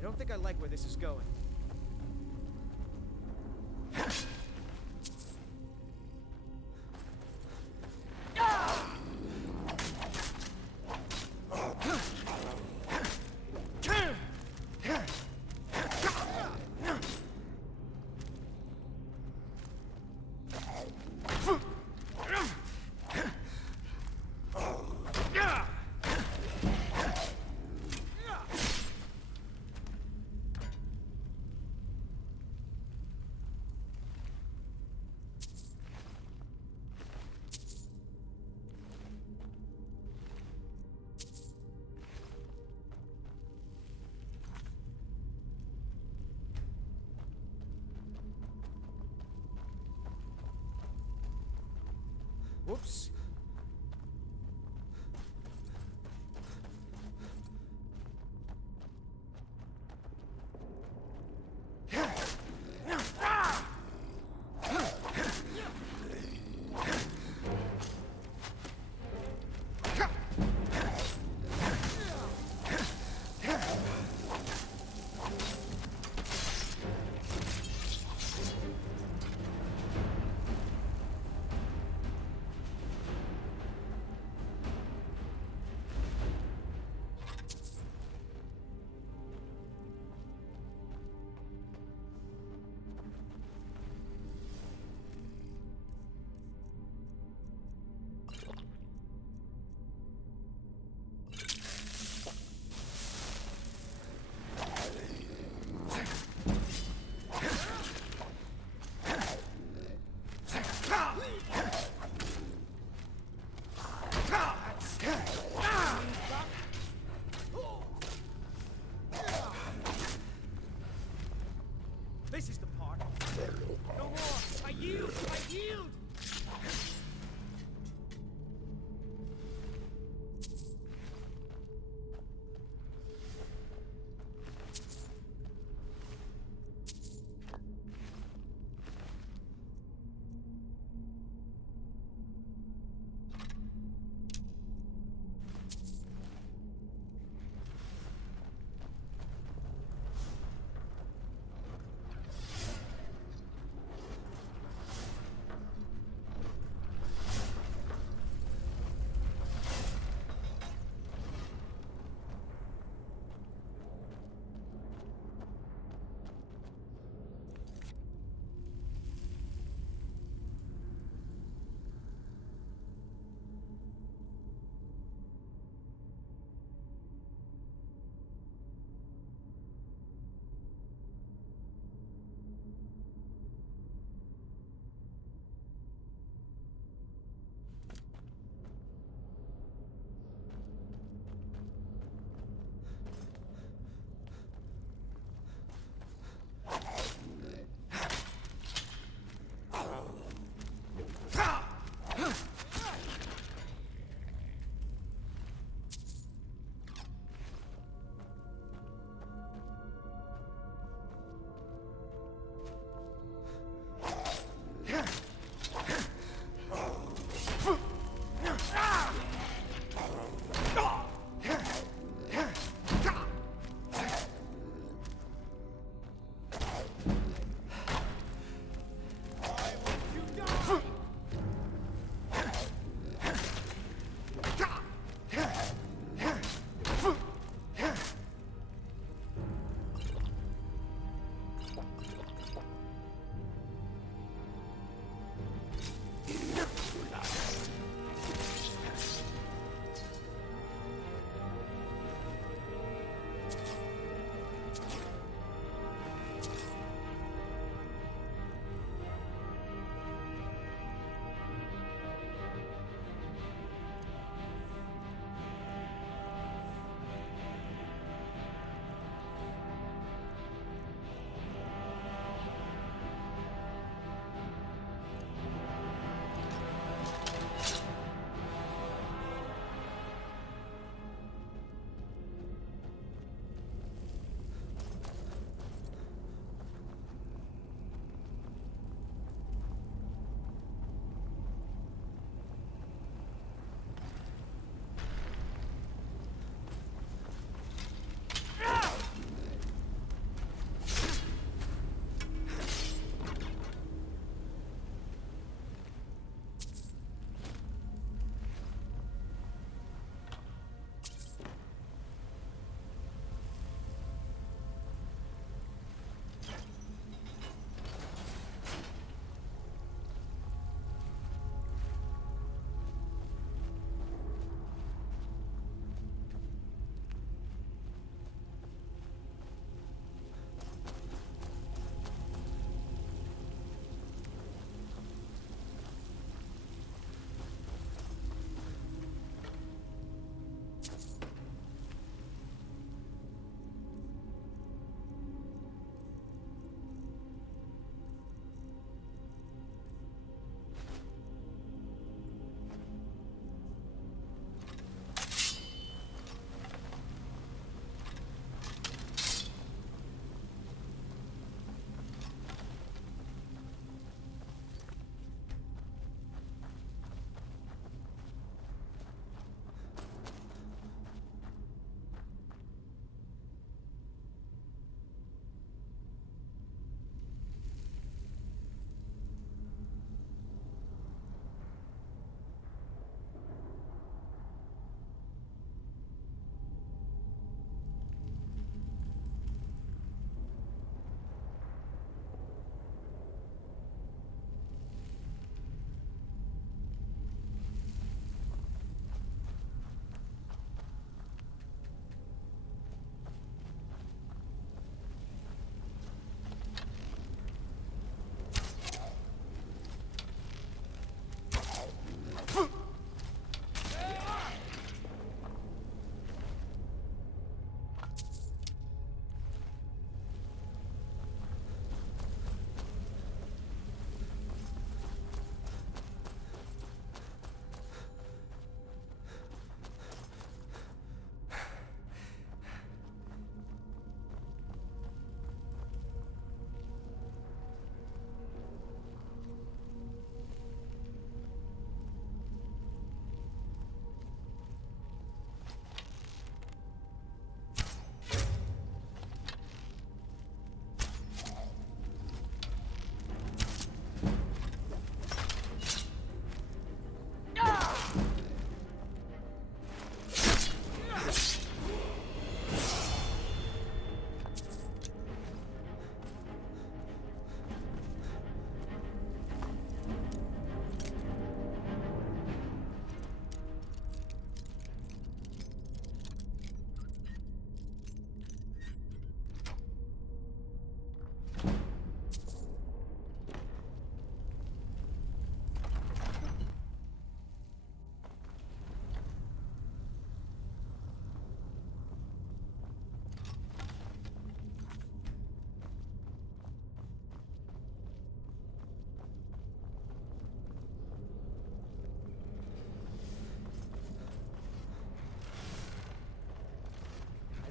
I don't think I like where this is going. Whoops.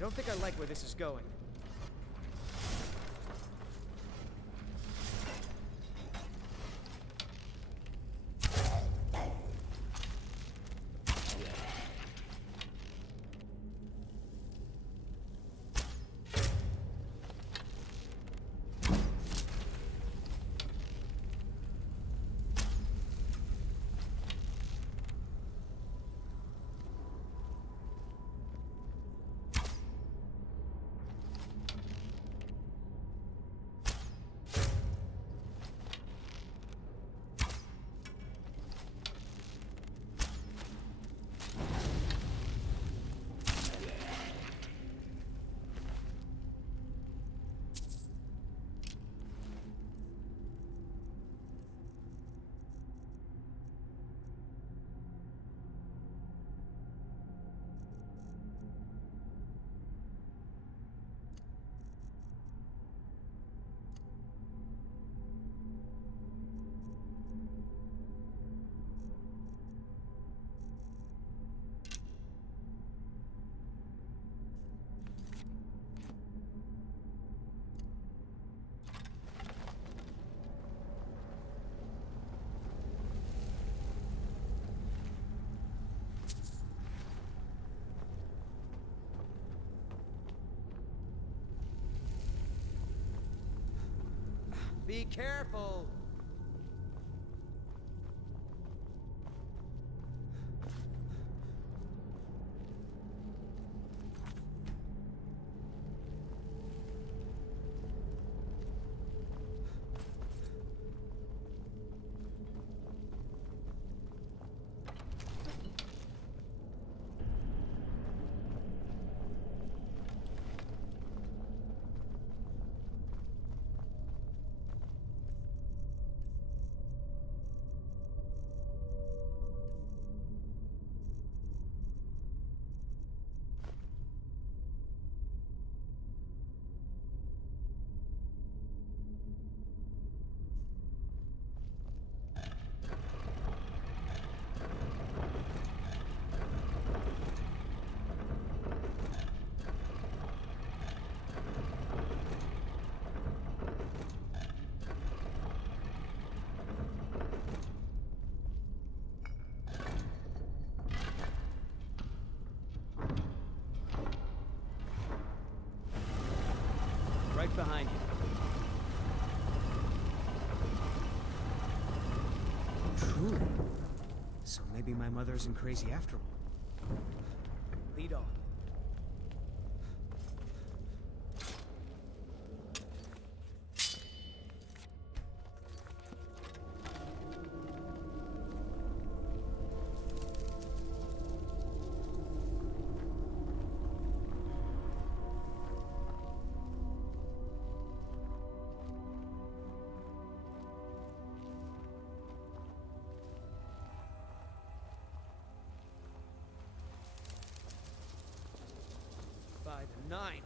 I don't think I like where this is going. Be careful! Right behind you. Truly. So maybe my mother isn't crazy after all. Lead on. By the 9.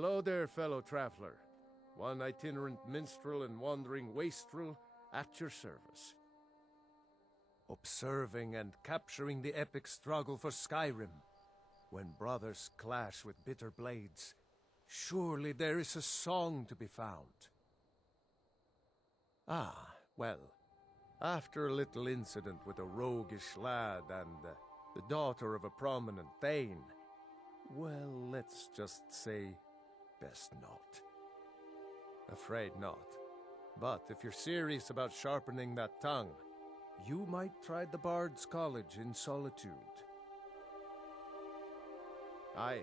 Hello there, fellow traveler. One itinerant minstrel and wandering wastrel at your service. Observing and capturing the epic struggle for Skyrim. When brothers clash with bitter blades, surely there is a song to be found. Ah, well, after a little incident with a roguish lad and the daughter of a prominent thane, well, let's just say, best not. Afraid not. But if you're serious about sharpening that tongue, you might try the Bard's College in Solitude. Aye.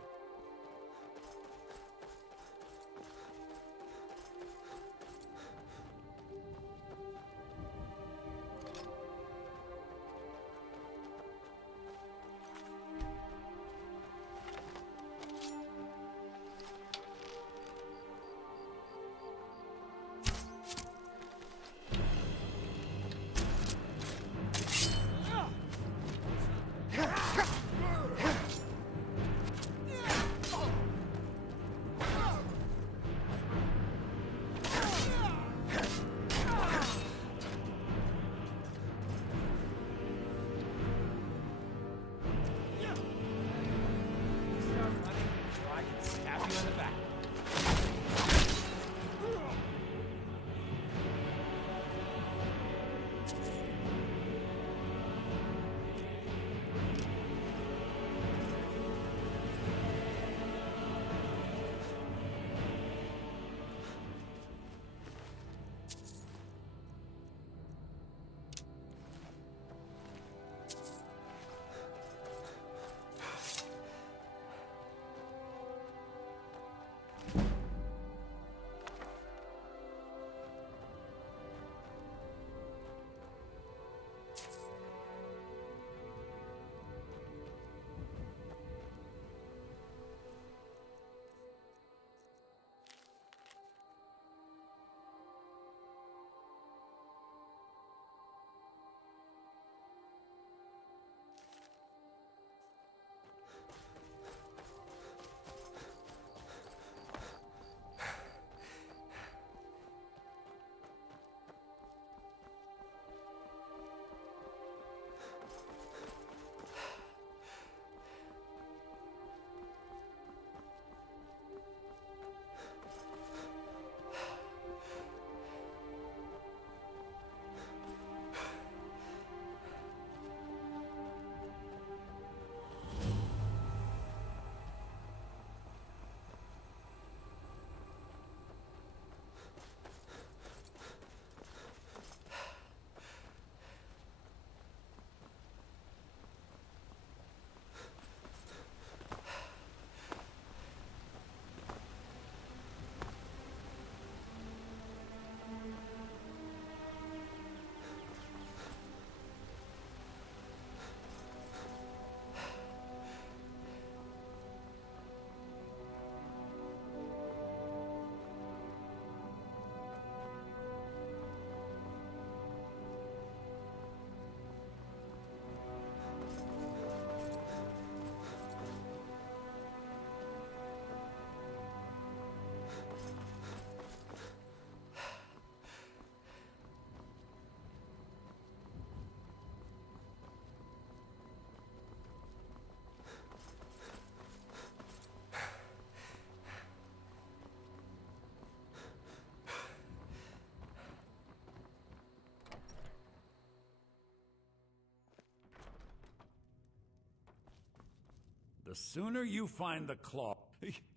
The sooner you find the claw...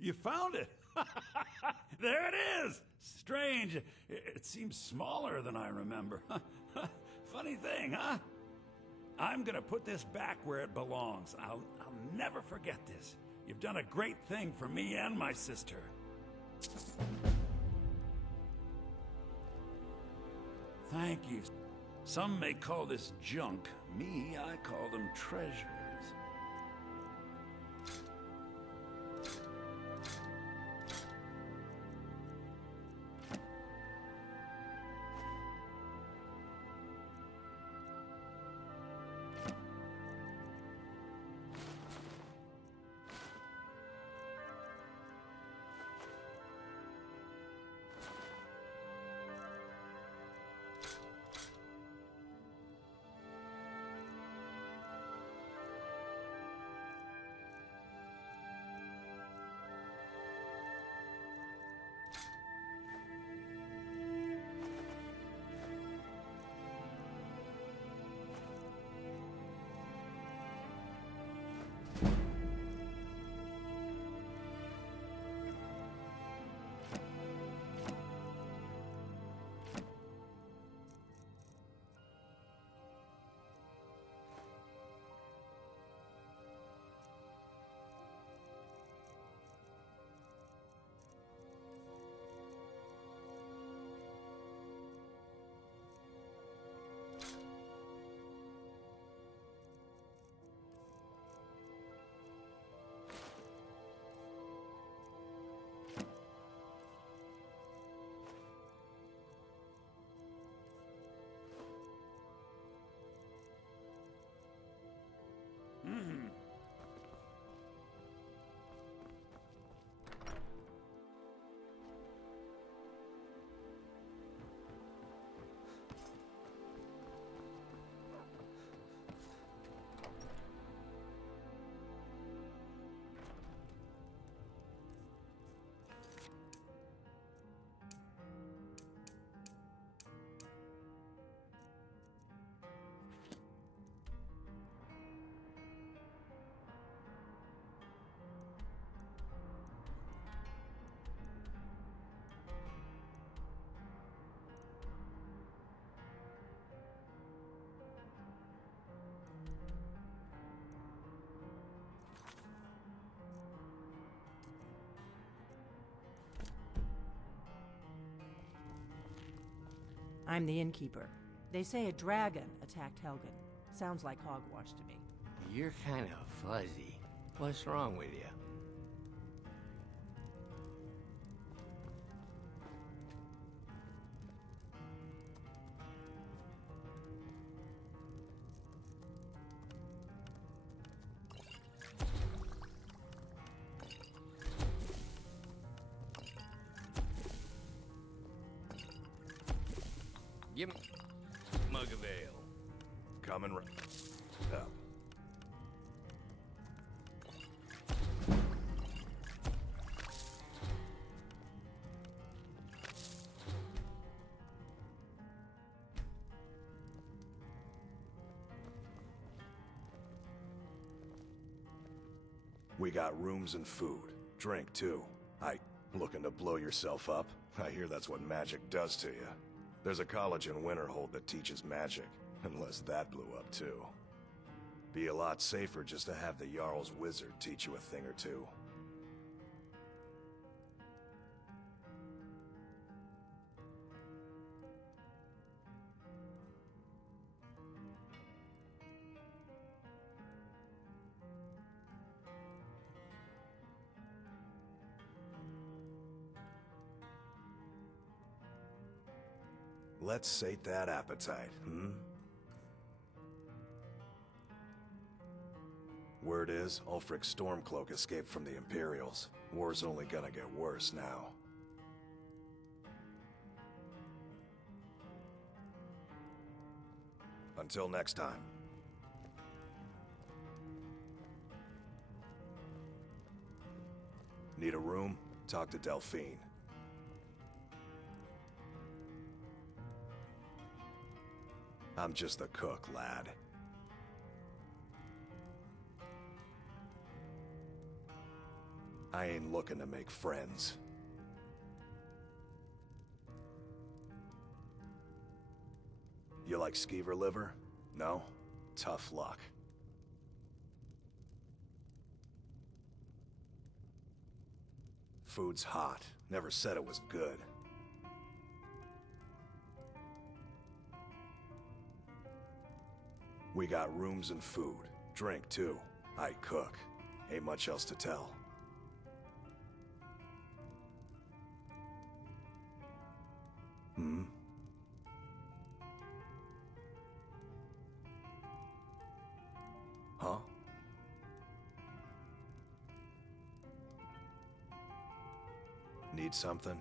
You found it! There it is! Strange. It seems smaller than I remember. Funny thing, huh? I'm gonna put this back where it belongs. I'll never forget this. You've done a great thing for me and my sister. Thank you. Some may call this junk. Me, I call them treasures. I'm the innkeeper. They say a dragon attacked Helgen. Sounds like hogwash to me. You're kind of fuzzy. What's wrong with you? Give me a mug of ale. Coming right up. We got rooms and food. Drink, too. Looking to blow yourself up? I hear that's what magic does to you. There's a college in Winterhold that teaches magic, unless that blew up, too. Be a lot safer just to have the Jarl's wizard teach you a thing or two. Let's sate that appetite, hmm? Word is, Ulfric's Stormcloak escaped from the Imperials. War's only gonna get worse now. Until next time. Need a room? Talk to Delphine. I'm just the cook, lad. I ain't looking to make friends. You like skeever liver? No? Tough luck. Food's hot. Never said it was good. We got rooms and food. Drink, too. I cook. Ain't much else to tell. Hmm? Huh? Need something?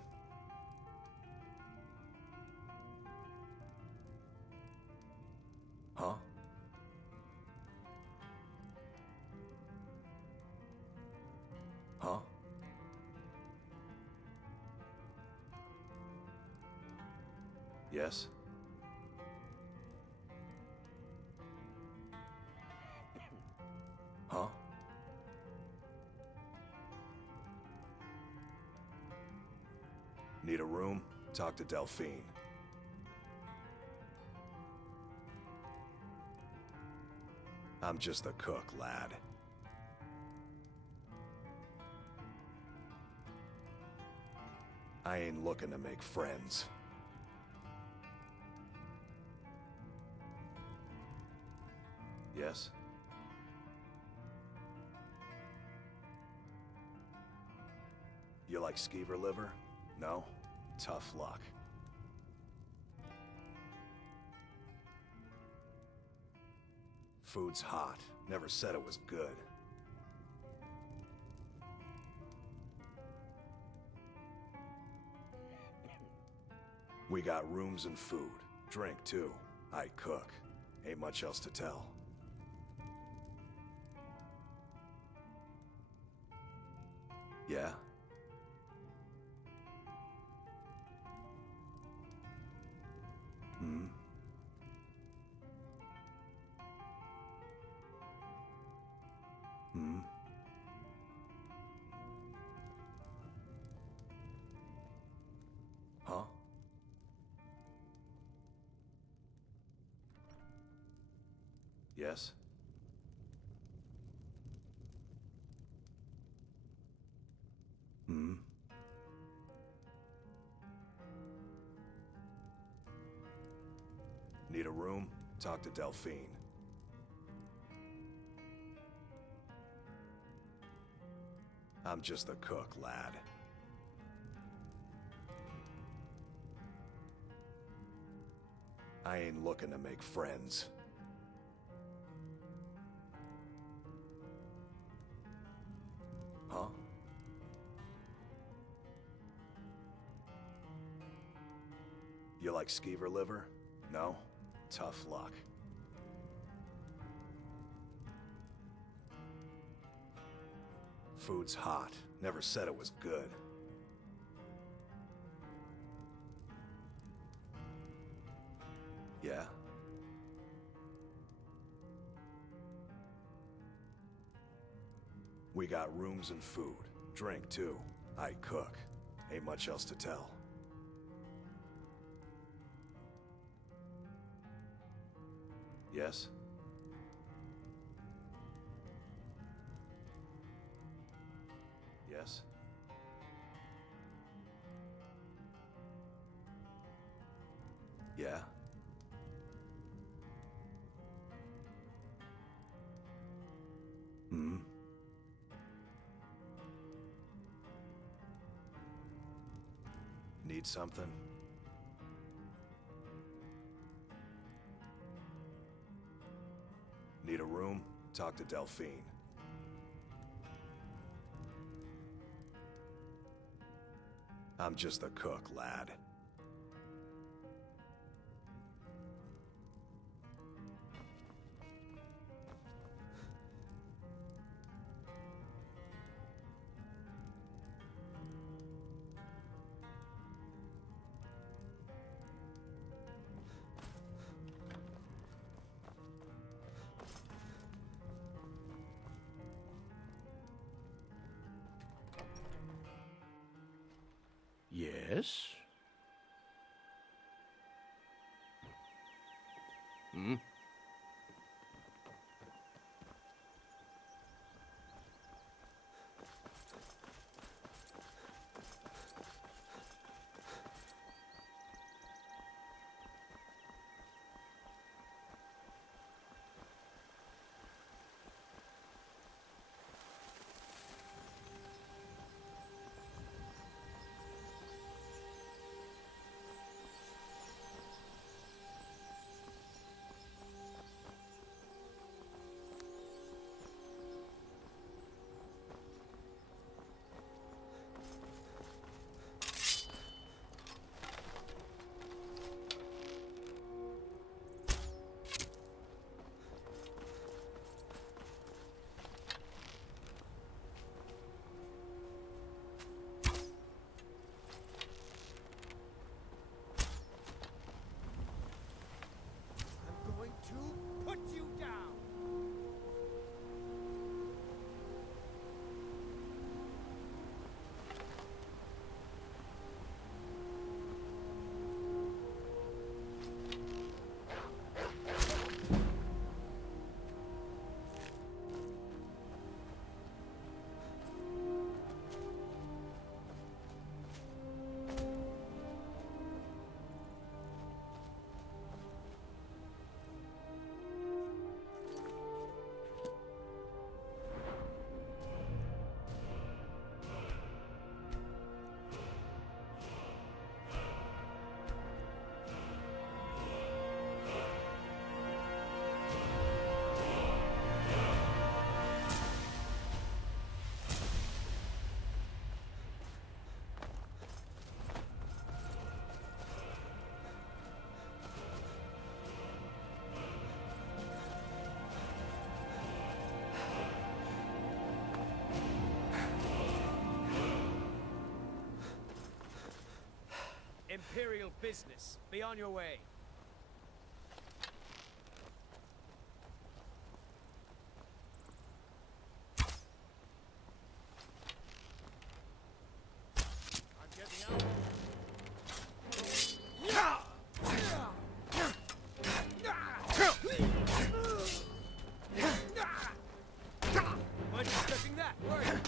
Huh? Huh? Yes? Huh? Need a room? Talk to Delphine. I'm just the cook, lad. I ain't looking to make friends. Yes? You like skeever liver? No? Tough luck. Food's hot. Never said it was good. We got rooms and food. Drink, too. I cook. Ain't much else to tell. Yeah? Hmm? Hmm? Huh? Yes? Hmm? Need a room? Talk to Delphine. I'm just the cook, lad. I ain't looking to make friends. Huh? You like skeever liver? No? Tough luck. Food's hot. Never said it was good. Yeah? We got rooms and food. Drink, too. I cook. Ain't much else to tell. Yes? Yes? Yeah? Hmm? Need something? Need a room? Talk to Delphine. I'm just the cook, lad. Yes? Hmm? I'm going to put you down. Imperial business. Be on your way. I'm getting out. Wasn't expecting that, were you?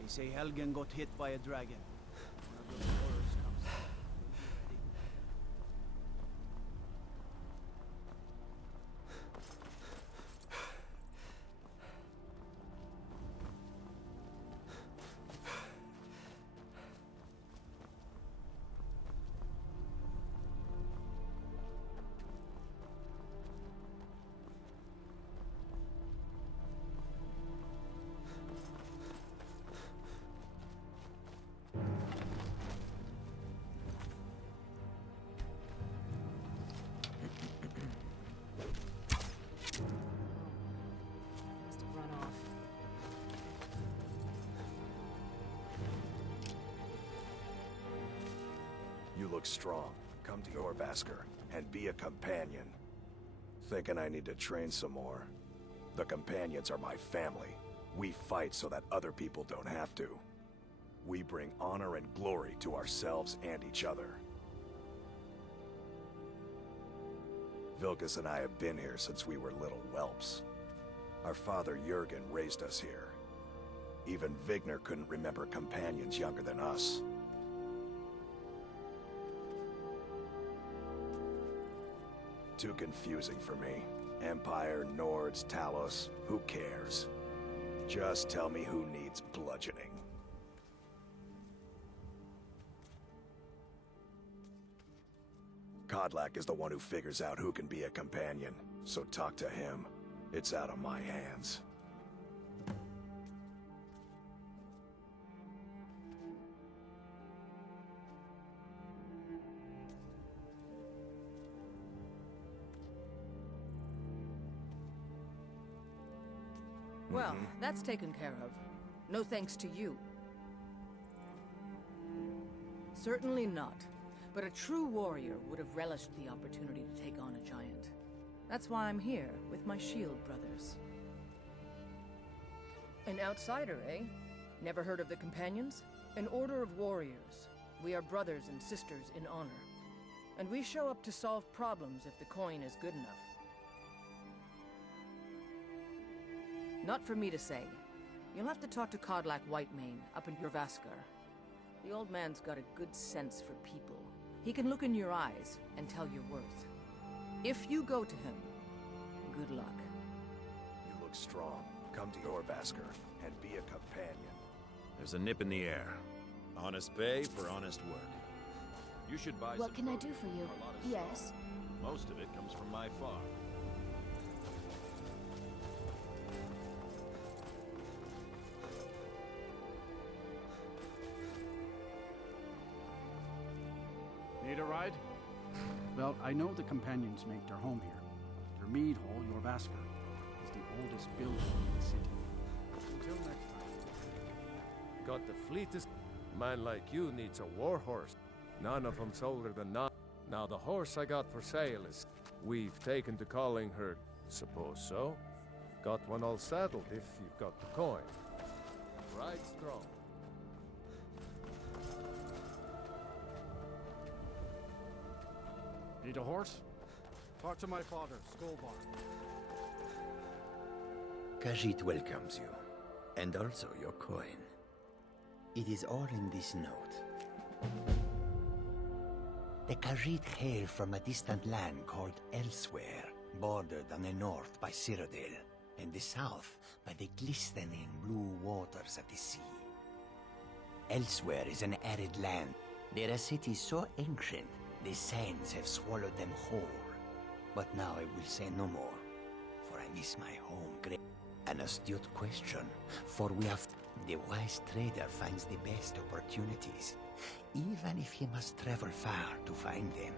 They say Helgen got hit by a dragon. One of those horrors comes. Must have run off. You look strong. Come to Jorvaskr and be a companion. Thinking I need to train some more. The companions are my family. We fight so that other people don't have to. We bring honor and glory to ourselves and each other. Vilkas and I have been here since we were little whelps. Our father Jurgen raised us here. Even Vigner couldn't remember companions younger than us. Too confusing for me. Empire, Nords, Talos, who cares? Just tell me who needs bludgeoning. Kodlak is the one who figures out who can be a companion, so talk to him. It's out of my hands. Well, that's taken care of. No thanks to you. Certainly not. But a true warrior would have relished the opportunity to take on a giant. That's why I'm here, with my shield brothers. An outsider, eh? Never heard of the Companions? An order of warriors. We are brothers and sisters in honor. And we show up to solve problems if the coin is good enough. Not for me to say. You'll have to talk to Kodlak Whitemane up in Jorvaskr. The old man's got a good sense for people. He can look in your eyes and tell your worth. If you go to him, good luck. You look strong. Come to Jorvaskr and be a companion. There's a nip in the air. Honest pay for honest work. You should buy What some can I do produce for you? a lot of Yes. stock. Most of it comes from my farm. Need a ride? Well, I know the Companions make their home here. Their mead hall, Jorvaskr, is the oldest building in the city. Until next time. Got the fleetest man like you needs a war horse. None of them's older than 9. Now the horse I got for sale is... We've taken to calling her, suppose so. Got one all saddled if you've got the coin. Ride strong. Need a horse? Talk to my father, Skullbar. Khajiit welcomes you, and also your coin. It is all in this note. The Khajiit hail from a distant land called Elsewhere, bordered on the north by Cyrodiil, and the south by the glistening blue waters of the sea. Elsewhere is an arid land. There are cities so ancient, the sands have swallowed them whole. But now I will say no more, for I miss my home. An astute question, for we have... The wise trader finds the best opportunities, even if he must travel far to find them.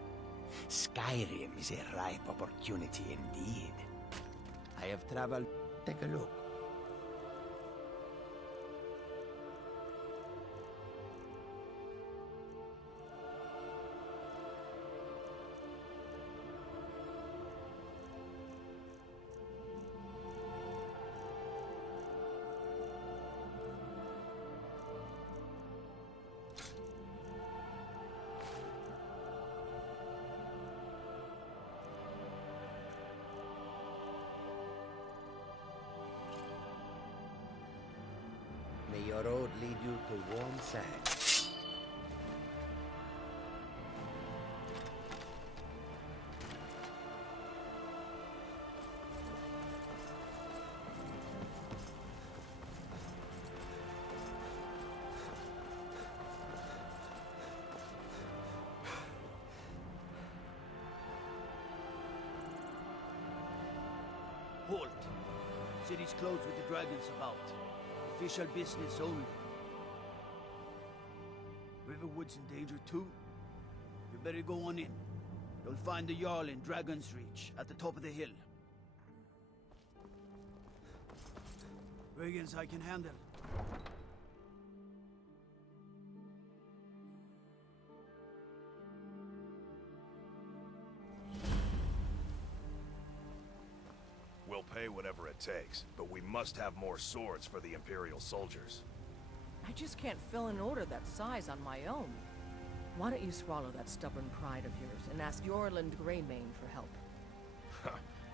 Skyrim is a ripe opportunity indeed. I have traveled... Take a look. May your road lead you to warm sands. Halt! City's closed with the dragons about. Official business only. Riverwood's in danger too. You better go on in. You'll find the Jarl in Dragon's Reach, at the top of the hill. Brigands I can handle. We'll pay whatever it takes, but we must have more swords for the Imperial soldiers. I just can't fill an order that size on my own. Why don't you swallow that stubborn pride of yours and ask Yorland Greymane for help?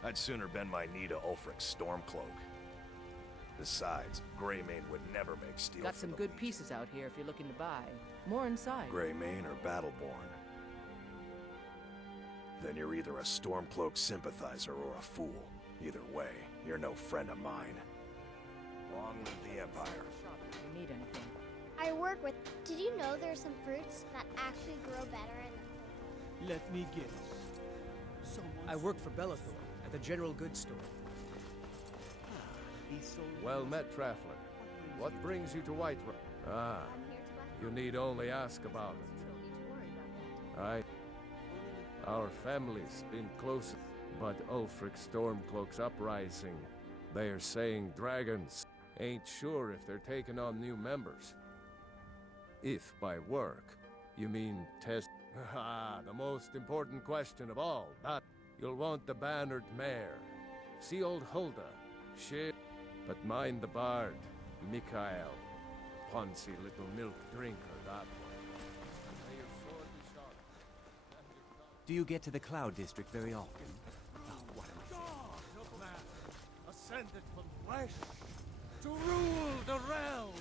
I'd sooner bend my knee to Ulfric's Stormcloak. Besides, Greymane would never make steel. Got some good pieces out here if you're looking to buy. More inside. Greymane or Battleborn? Then you're either a Stormcloak sympathizer or a fool. Either way, you're no friend of mine. Long live the Empire. If you need anything. I work with... Did you know there's some fruits that actually grow better in the... Let me guess. I work for Bellathor at the General Goods Store. Well met, Traveler. What brings you to Whiterun? Ah, you need only ask about it. Our family's been close, but Ulfric Stormcloak's uprising, they're saying dragons. Ain't sure if they're taking on new members. If by work, you mean test... Ah, the most important question of all. That you'll want the bannered mare. See old Hulda. But mind the bard, Mikael. Poncy little milk drinker, that one. May your sword be sharp. Do you get to the Cloud District very often? Oh, what am I saying? God of man, ascended from flesh to rule the realm.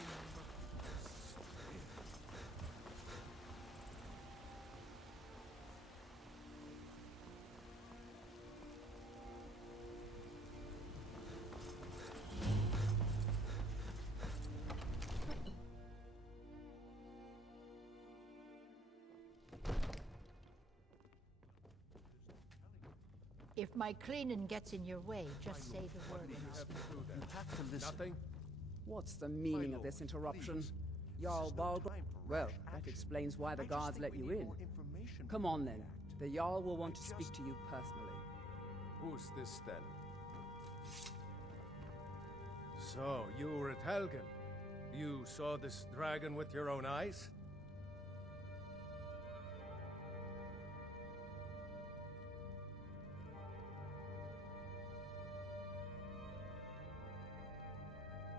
If my cleaning gets in your way, just say the word and I'll speak. You have to listen. Nothing? What's the meaning of this interruption? Jarl Balgruuf? Well, that explains why the guards let you in. Come on then. The Jarl will want to speak to you personally. Who's this then? So, you were at Helgen. You saw this dragon with your own eyes?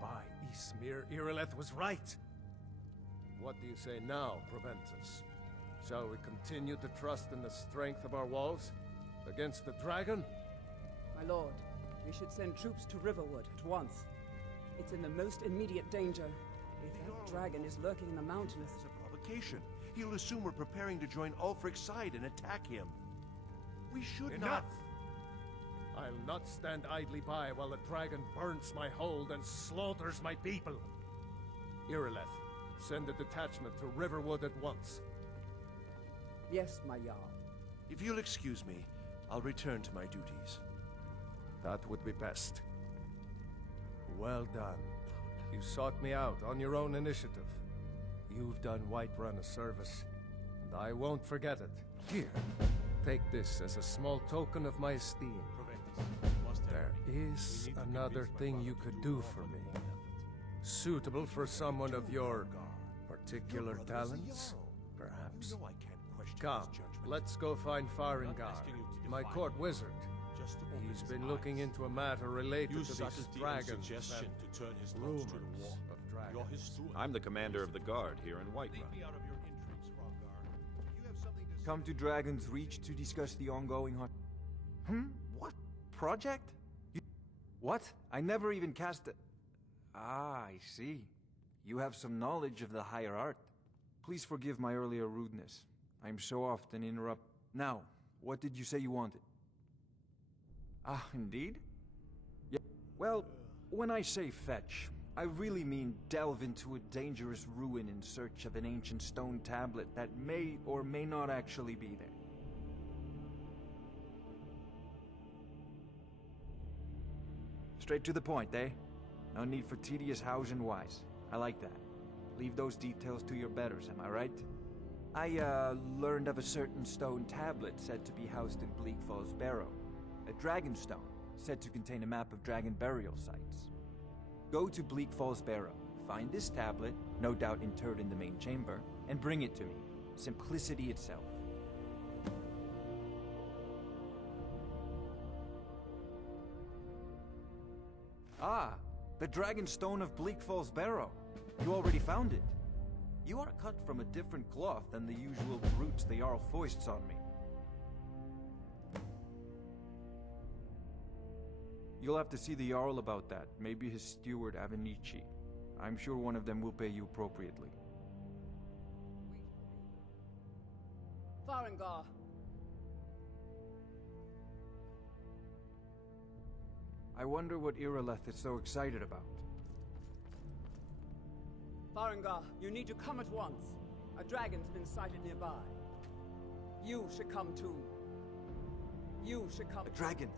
By Ysmir, Irileth was right. What do you say now, Proventus? Shall we continue to trust in the strength of our walls? Against the dragon? My lord, we should send troops to Riverwood at once. It's in the most immediate danger. If that dragon is lurking in the mountains... It's a provocation. He'll assume we're preparing to join Ulfric's side and attack him. We should Enough! I'll not stand idly by while the dragon burns my hold and slaughters my people. Irileth, send a detachment to Riverwood at once. Yes, my Jarl. If you'll excuse me, I'll return to my duties. That would be best. Well done. You sought me out on your own initiative. You've done Whiterun a service, and I won't forget it. Here, take this as a small token of my esteem. There is another thing you could do for me. Suitable for someone of your particular talents, perhaps. Come, let's go find Farengar, my court wizard. He's been looking into a matter related to these dragons and rumors of dragons. I'm the commander of the guard here in Whiterun. Come to Dragon's Reach to discuss the ongoing hunt. What? Project? What? I never even cast a... Ah, I see. You have some knowledge of the higher art. Please forgive my earlier rudeness. I'm so often interrupt... Now, what did you say you wanted? Ah, indeed? Yeah. Well, when I say fetch, I really mean delve into a dangerous ruin in search of an ancient stone tablet that may or may not actually be there. Straight to the point, eh? No need for tedious hows and whys. I like that. Leave those details to your betters, am I right? I, learned of a certain stone tablet said to be housed in Bleak Falls Barrow. A dragon stone, said to contain a map of dragon burial sites. Go to Bleak Falls Barrow, find this tablet, no doubt interred in the main chamber, and bring it to me. Simplicity itself. Ah, the Dragon Stone of Bleak Falls Barrow. You already found it. You are cut from a different cloth than the usual brutes the Jarl foists on me. You'll have to see the Jarl about that, maybe his steward Avenici. I'm sure one of them will pay you appropriately. Farengar! I wonder what Irileth is so excited about. Farengar, you need to come at once. A dragon's been sighted nearby. You should come too. You should come. A dragon?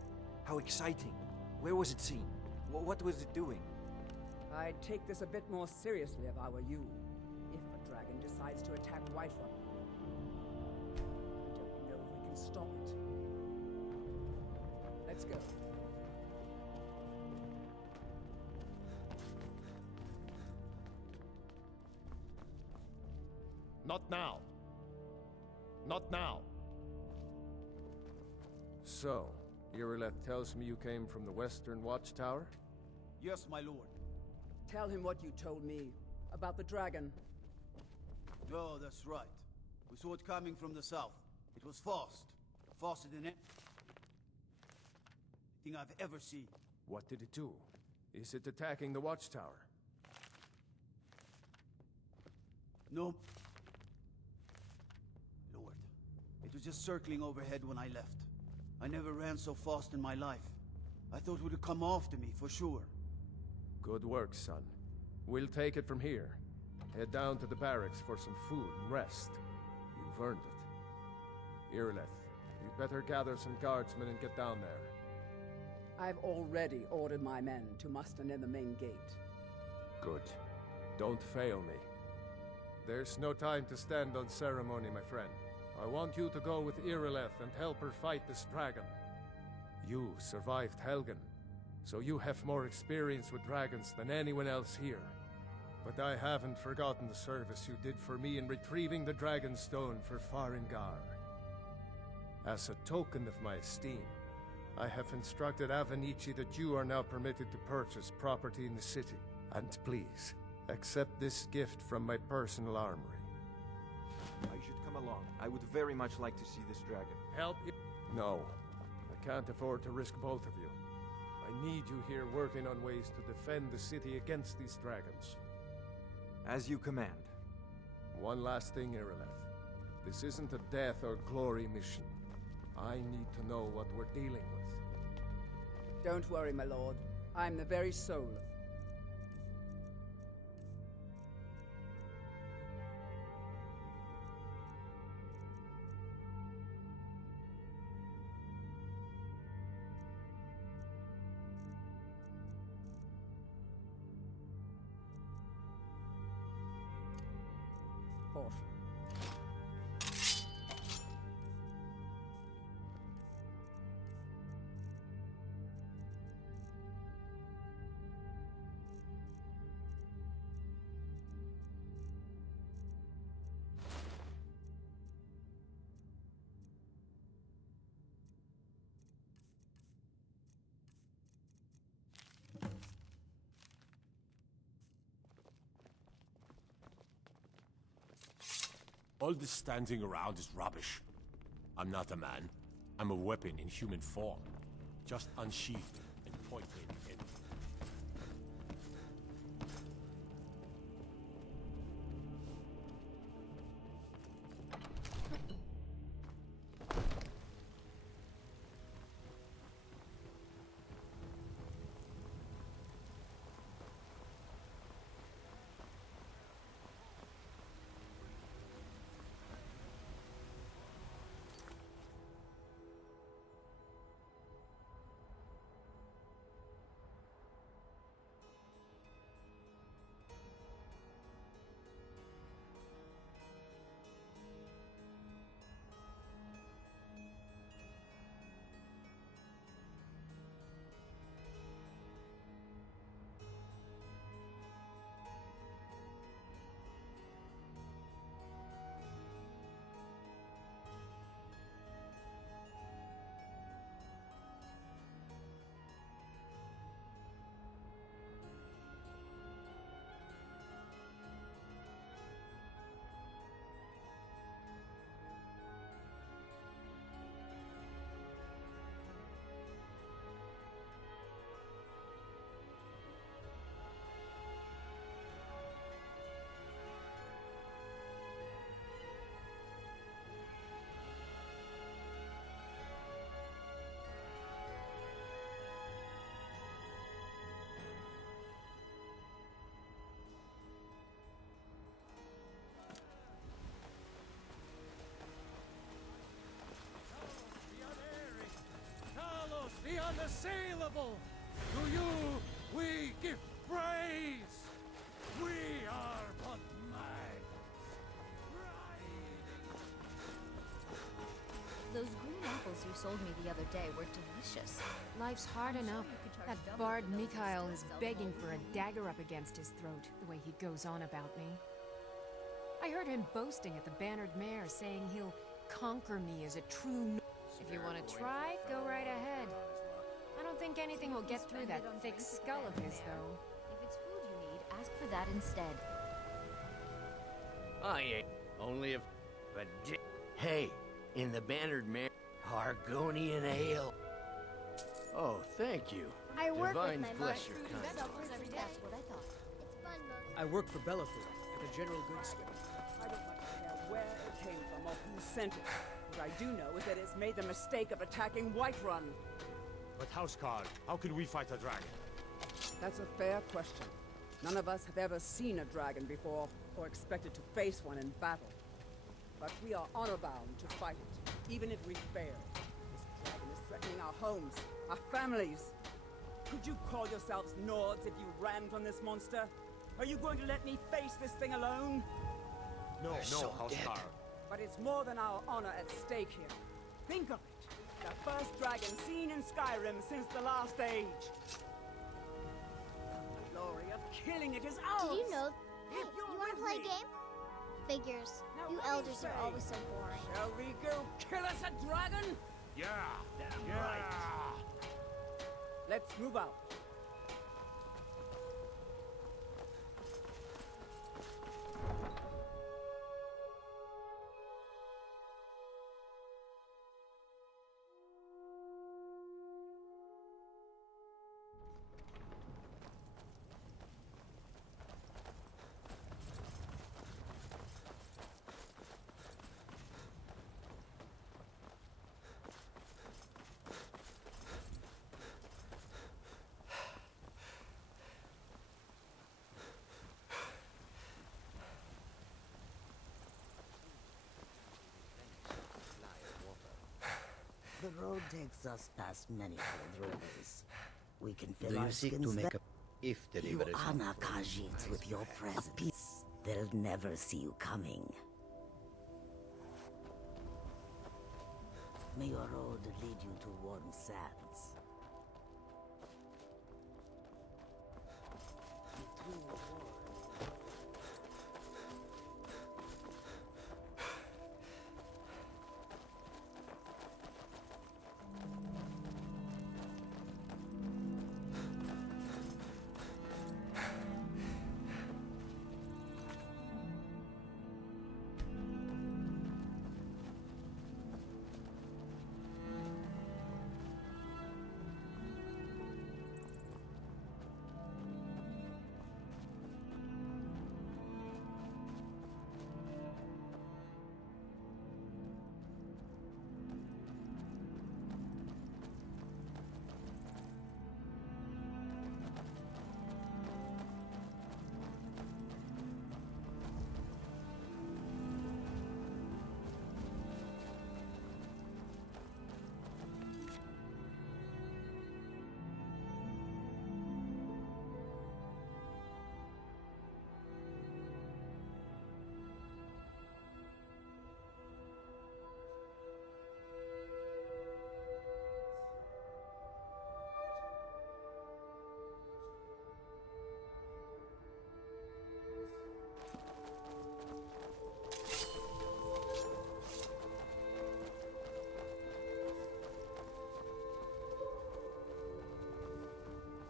How exciting. Where was it seen? What was it doing? I'd take this a bit more seriously if I were you. If a dragon decides to attack Whiterun. I don't know if we can stop it. Let's go. Not now. Not now. So, Irileth tells me you came from the Western Watchtower? Yes, my lord. Tell him what you told me about the dragon. Oh, that's right. We saw it coming from the south. It was fast. Faster than anything I've ever seen. What did it do? Is it attacking the Watchtower? No. Lord, it was just circling overhead when I left. I never ran so fast in my life. I thought it would come after me, for sure. Good work, son. We'll take it from here. Head down to the barracks for some food and rest. You've earned it. Irileth, you'd better gather some guardsmen and get down there. I've already ordered my men to muster near the main gate. Good. Don't fail me. There's no time to stand on ceremony, my friend. I want you to go with Irileth and help her fight this dragon. You survived Helgen, so you have more experience with dragons than anyone else here. But I haven't forgotten the service you did for me in retrieving the Dragon Stone for Farengar. As a token of my esteem, I have instructed Avenici that you are now permitted to purchase property in the city. And please, accept this gift from my personal armory. I should come along. I would very much like to see this dragon. Help? No. I can't afford to risk both of you. I need you here working on ways to defend the city against these dragons. As you command. One last thing, Irileth. This isn't a death or glory mission. I need to know what we're dealing with. Don't worry, my lord. I'm the very soul. Horse. All this standing around is rubbish. I'm not a man. I'm a weapon in human form. Just unsheath me and point me in the head. The unassailable! To you we give praise! We are but man. Those green apples you sold me the other day were delicious. Life's hard enough. That bard Mikhail is begging for a dagger up against his throat, the way he goes on about me. I heard him boasting at the Bannered Mare, saying he'll conquer me as a true... If you want to try, go right ahead. I don't think anything will get through that thick skull of his, though. If it's food you need, ask for that instead. I ain't. Only if... But hey, in the Bannered Mare, Argonian ale. Oh, thank you. I work with Divines my bless mom. your kind. That's what I thought. It's fun, most. I work for Bellafood at the General Goods Store. I don't much care where it came from or who sent it. What I do know is that it's made the mistake of attacking Whiterun. But Housecarl, how can we fight a dragon? That's a fair question. None of us have ever seen a dragon before, or expected to face one in battle. But we are honor-bound to fight it, even if we fail. This dragon is threatening our homes, our families. Could you call yourselves Nords if you ran from this monster? Are you going to let me face this thing alone? No, Housecarl. But it's more than our honor at stake here. Think of it. The first dragon seen in Skyrim since the last age. The glory of killing it is ours! Did you know? Hey, If you you're want to with play a me. game? Figures. Now You what do you elders say? are always so boring. Shall we go kill us a dragon? Yeah! Damn right. Let's move out. takes us past many cold rivers. We can fill Do our you seek skins to make there. a... If the You river is not honor frozen. Khajiits with your presence. They'll never see you coming. May your road lead you to warm sands. Between wars.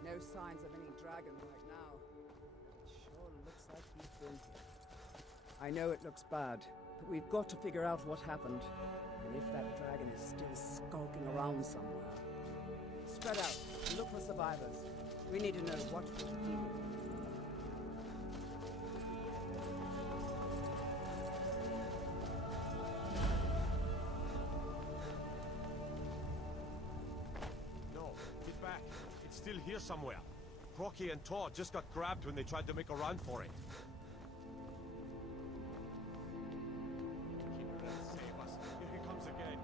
No signs of any dragon right now. It sure looks like he's been here. I know it looks bad, but we've got to figure out what happened. And if that dragon is still skulking around somewhere. Spread out and look for survivors. We need to know what we're dealing with. No, get back. It's still here somewhere. Crocky and Todd just got grabbed when they tried to make a run for it. Keep her and save us. Here he comes again.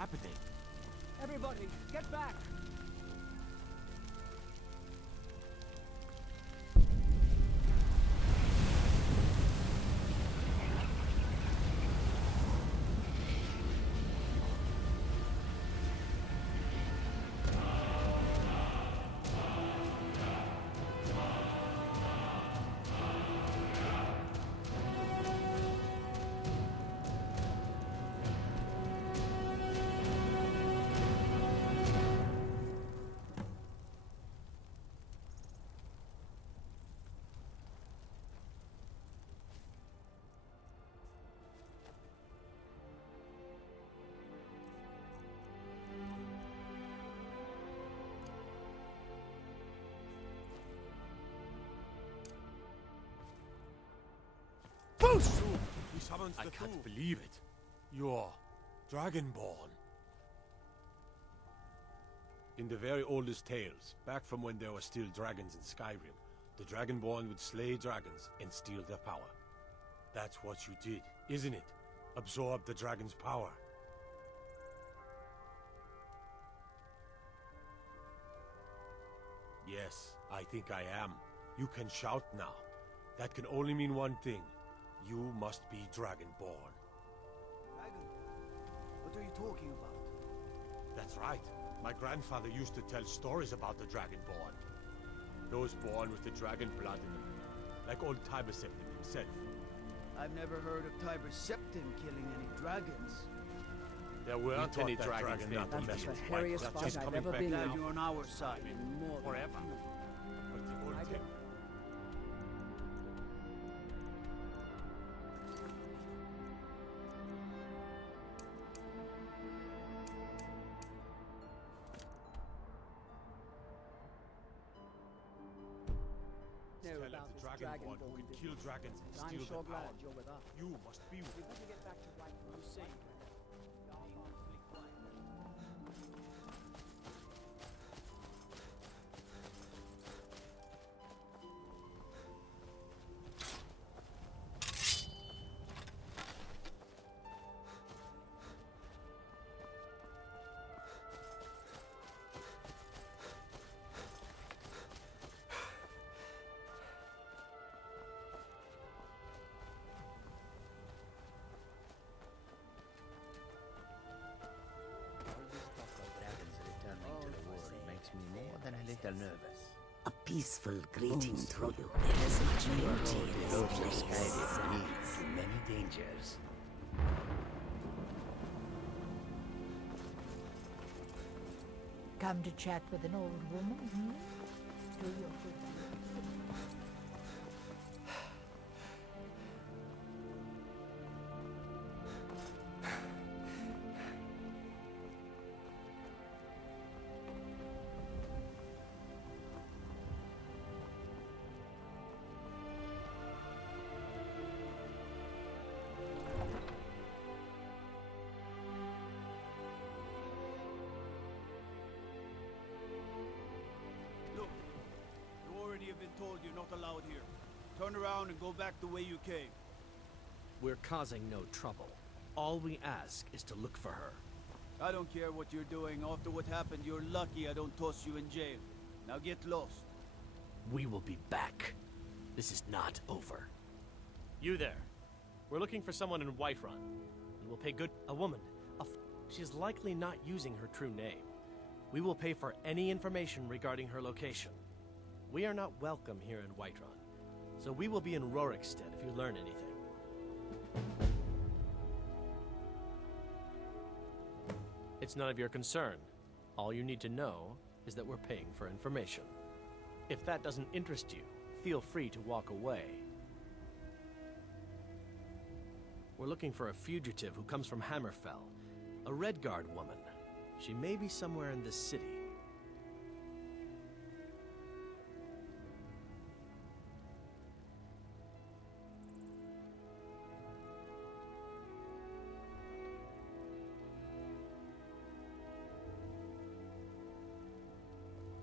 happening? Everybody, get back! He summons I can't believe it. You're Dragonborn. In the very oldest tales, back from when there were still dragons in Skyrim, the Dragonborn would slay dragons and steal their power. That's what you did, isn't it? Absorb the dragon's power. Yes, I think I am. You can shout now. That can only mean one thing. You must be Dragonborn. What are you talking about? That's right. My grandfather used to tell stories about the Dragonborn. Those born with the dragon blood in them. Like old Tiber Septim himself. I've never heard of Tiber Septim killing any dragons. There weren't any dragons then. That's the hairiest fight I've ever been in. Glad you're on our side. Forever. But the old tale... Tell of the Dragonborn who can kill dragons and steal their power. You're with us. You must be with We better get back to right you say. Than a little nervous. A peaceful greeting to you. There is much beauty in Road this to place. Skyrim leads to many dangers. Come to chat with an old woman, hmm? Do your good. Have been told you're not allowed here. Turn around and go back the way you came. We're causing no trouble. All we ask is to look for her. I don't care what you're doing. After what happened, you're lucky I don't toss you in jail. Now get lost. We will be back. This is not over. You there. We're looking for someone in Whiterun. We will pay good... A woman. She is likely not using her true name. We will pay for any information regarding her location. We are not welcome here in Whiterun, so we will be in Rorikstead if you learn anything. It's none of your concern. All you need to know is that we're paying for information. If that doesn't interest you, feel free to walk away. We're looking for a fugitive who comes from Hammerfell, a Redguard woman. She may be somewhere in this city.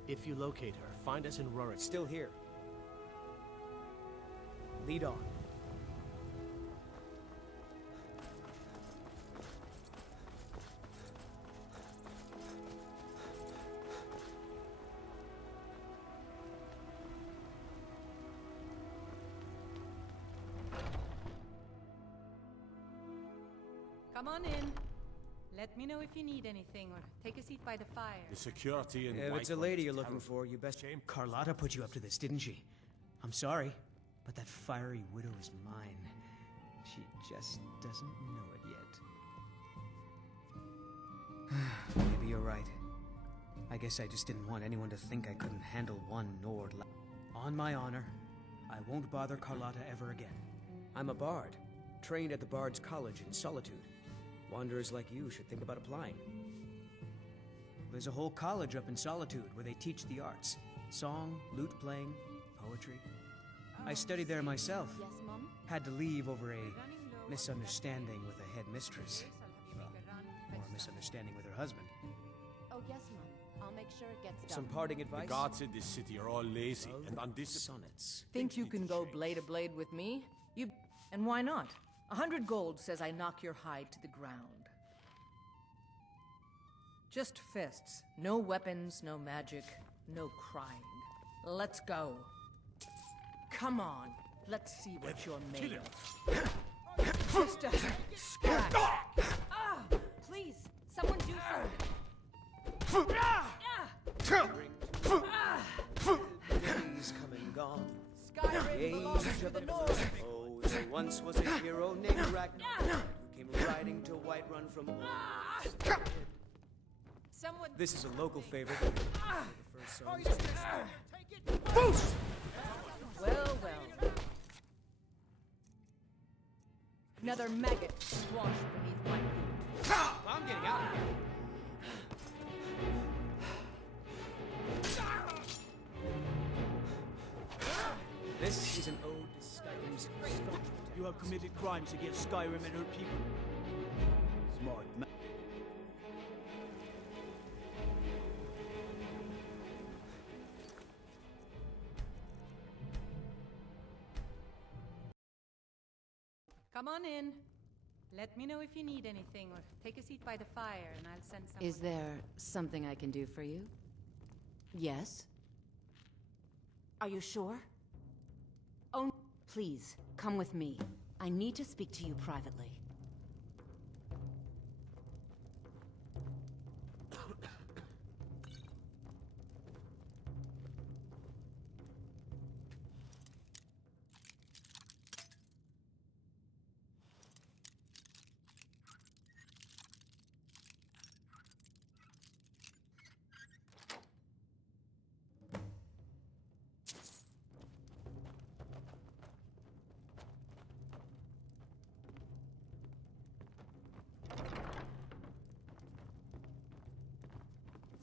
If you locate her, find us in Rorikstead. Still here. Lead on. Come on in. Let me know if you need anything, or take a seat by the fire. The security in If it's a lady you're looking for, you best... Carlotta put you up to this, didn't she? I'm sorry, but that fiery widow is mine. She just doesn't know it yet. Maybe you're right. I guess I just didn't want anyone to think I couldn't handle one Nord. On my honor, I won't bother Carlotta ever again. I'm a bard, trained at the Bard's College in Solitude. Wanderers like you should think about applying. There's a whole college up in Solitude where they teach the arts. Song, lute playing, poetry. I studied there myself. Yes, Mom? Had to leave over a misunderstanding with the headmistress. Well, or a misunderstanding with her husband. Oh, yes, Mom. I'll make sure it gets done. Some parting advice? The gods in this city are all lazy and undisciplined. Sonnets. Think you can go blade to blade with me? You... And why not? 100 gold says I knock your hide to the ground. Just fists. No weapons, no magic, no crying. Let's go. Come on. Let's see what you're made of. Just a scratch. Ah! Please, someone do something. Days come and gone. Skyrim belongs to the North. Oh, there once was a hero named Ragnar who came riding to Whiterun from old. Someone... This is a local favorite. The first song. Boost! Well, well. Another maggot squashed beneath my boot. I'm getting out of here. This is an ode to Skyrim's staunch. You have committed crimes against Skyrim and her people. Smart man. Come on in. Let me know if you need anything, or take a seat by the fire, and I'll send someone. Is there something I can do for you? Yes? Are you sure? Oh, please, come with me. I need to speak to you privately.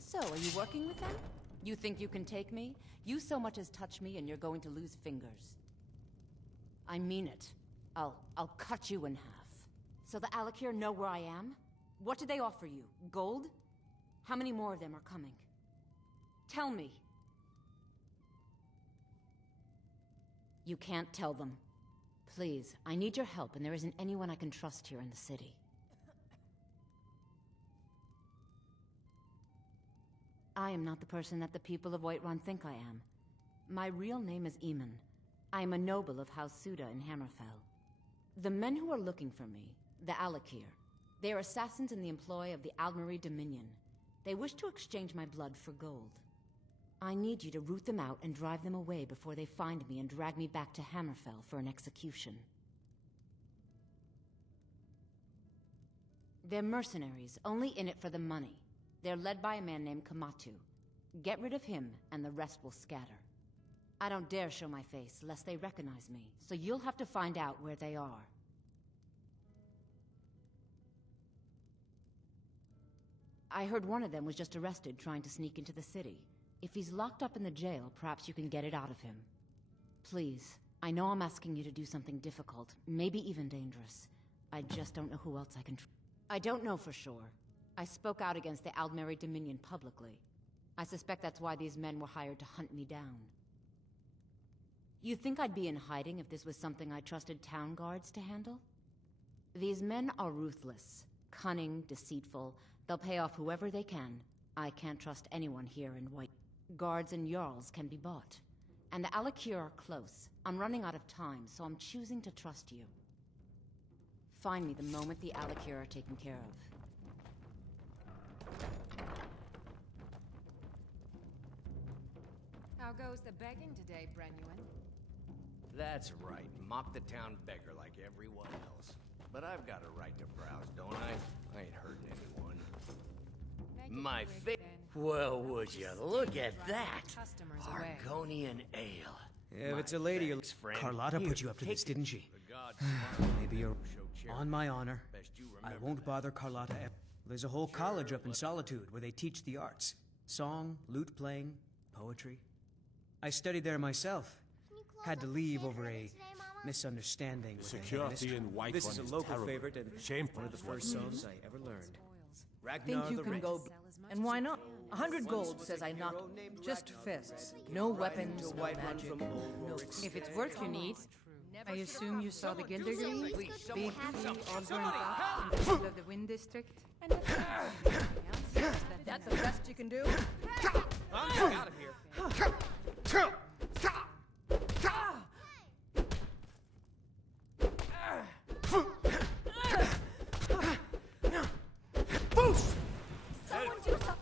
So, are you working with them? You think you can take me? You so much as touch me and you're going to lose fingers. I mean it. I'll cut you in half. So the Alakir know where I am? What did they offer you? Gold? How many more of them are coming? Tell me. You can't tell them. Please, I need your help, and there isn't anyone I can trust here in the city. I am not the person that the people of Whiterun think I am. My real name is Eamon. I am a noble of House Suda in Hammerfell. The men who are looking for me, the Alakir, they are assassins in the employ of the Aldmeri Dominion. They wish to exchange my blood for gold. I need you to root them out and drive them away before they find me and drag me back to Hammerfell for an execution. They're mercenaries, only in it for the money. They're led by a man named Kamatu. Get rid of him, and the rest will scatter. I don't dare show my face, lest they recognize me, so you'll have to find out where they are. I heard one of them was just arrested trying to sneak into the city. If he's locked up in the jail, perhaps you can get it out of him. Please, I know I'm asking you to do something difficult, maybe even dangerous. I just don't know who else I can I don't know for sure. I spoke out against the Aldmeri Dominion publicly. I suspect that's why these men were hired to hunt me down. You think I'd be in hiding if this was something I trusted town guards to handle? These men are ruthless, cunning, deceitful. They'll pay off whoever they can. I can't trust anyone here in White. Guards and Jarls can be bought. And the Alakir are close. I'm running out of time, so I'm choosing to trust you. Find me the moment the Alikir are taken care of. How goes the begging today, Brenuin? That's right. Mock the town beggar like everyone else. But I've got a right to browse, don't I? I ain't hurting anyone. My fa- Well, would you look at that? Argonian ale. Yeah, if it's a lady, Carlotta put you up to this, didn't she? Maybe you're... On my honor, I won't bother Carlotta ever. There's a whole college up in Solitude where they teach the arts. Song, lute playing, poetry. I studied there myself. Had to leave over a misunderstanding with security in White This One is a is local terrible. favorite and Shameful one of the is what first it songs is. I ever learned. Think you can go... And why not? 100 gold says I knock... Just fists. No weapons, no magic, no... If it's work you need, I assume you saw the Gildergreen? Big tree all burned up in the middle of the Wind District? That's the best you can do? I'm getting out of here. Someone do something!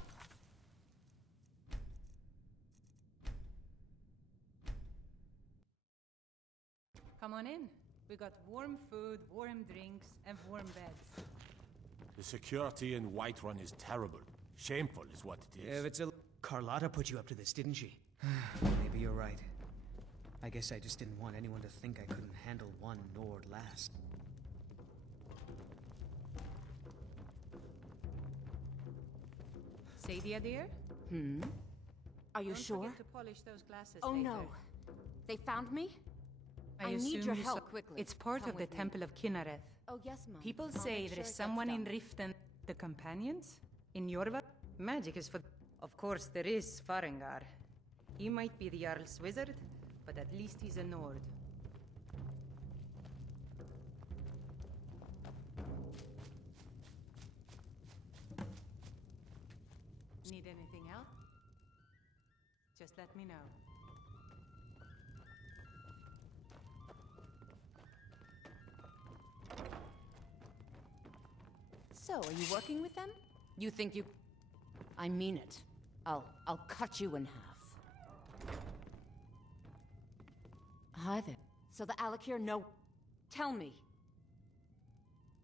Come on in. We got warm food, warm drinks, and warm beds. The security in Whiterun is terrible. Shameful is what it is. Yeah, if it's a... Carlotta put you up to this, didn't she? Maybe you're right. I guess I just didn't want anyone to think I couldn't handle one Nord last. Sadia, dear? Are you Don't sure? forget to polish those glasses Oh later. no. They found me? I need assume your you help saw- quickly. It's part Come of the with me. Temple of Kinnereth. Oh yes, Mom. People I'll say make there sure is it gets someone in done. Riften. The companions? In Yorva? Magic is for... Of course, there is Farengar. He might be the Jarl's wizard, but at least he's a Nord. Need anything else? Just let me know. So, are you working with them? You think you... I mean it. I'll cut you in half. Hi there. So the Alikir know... Tell me.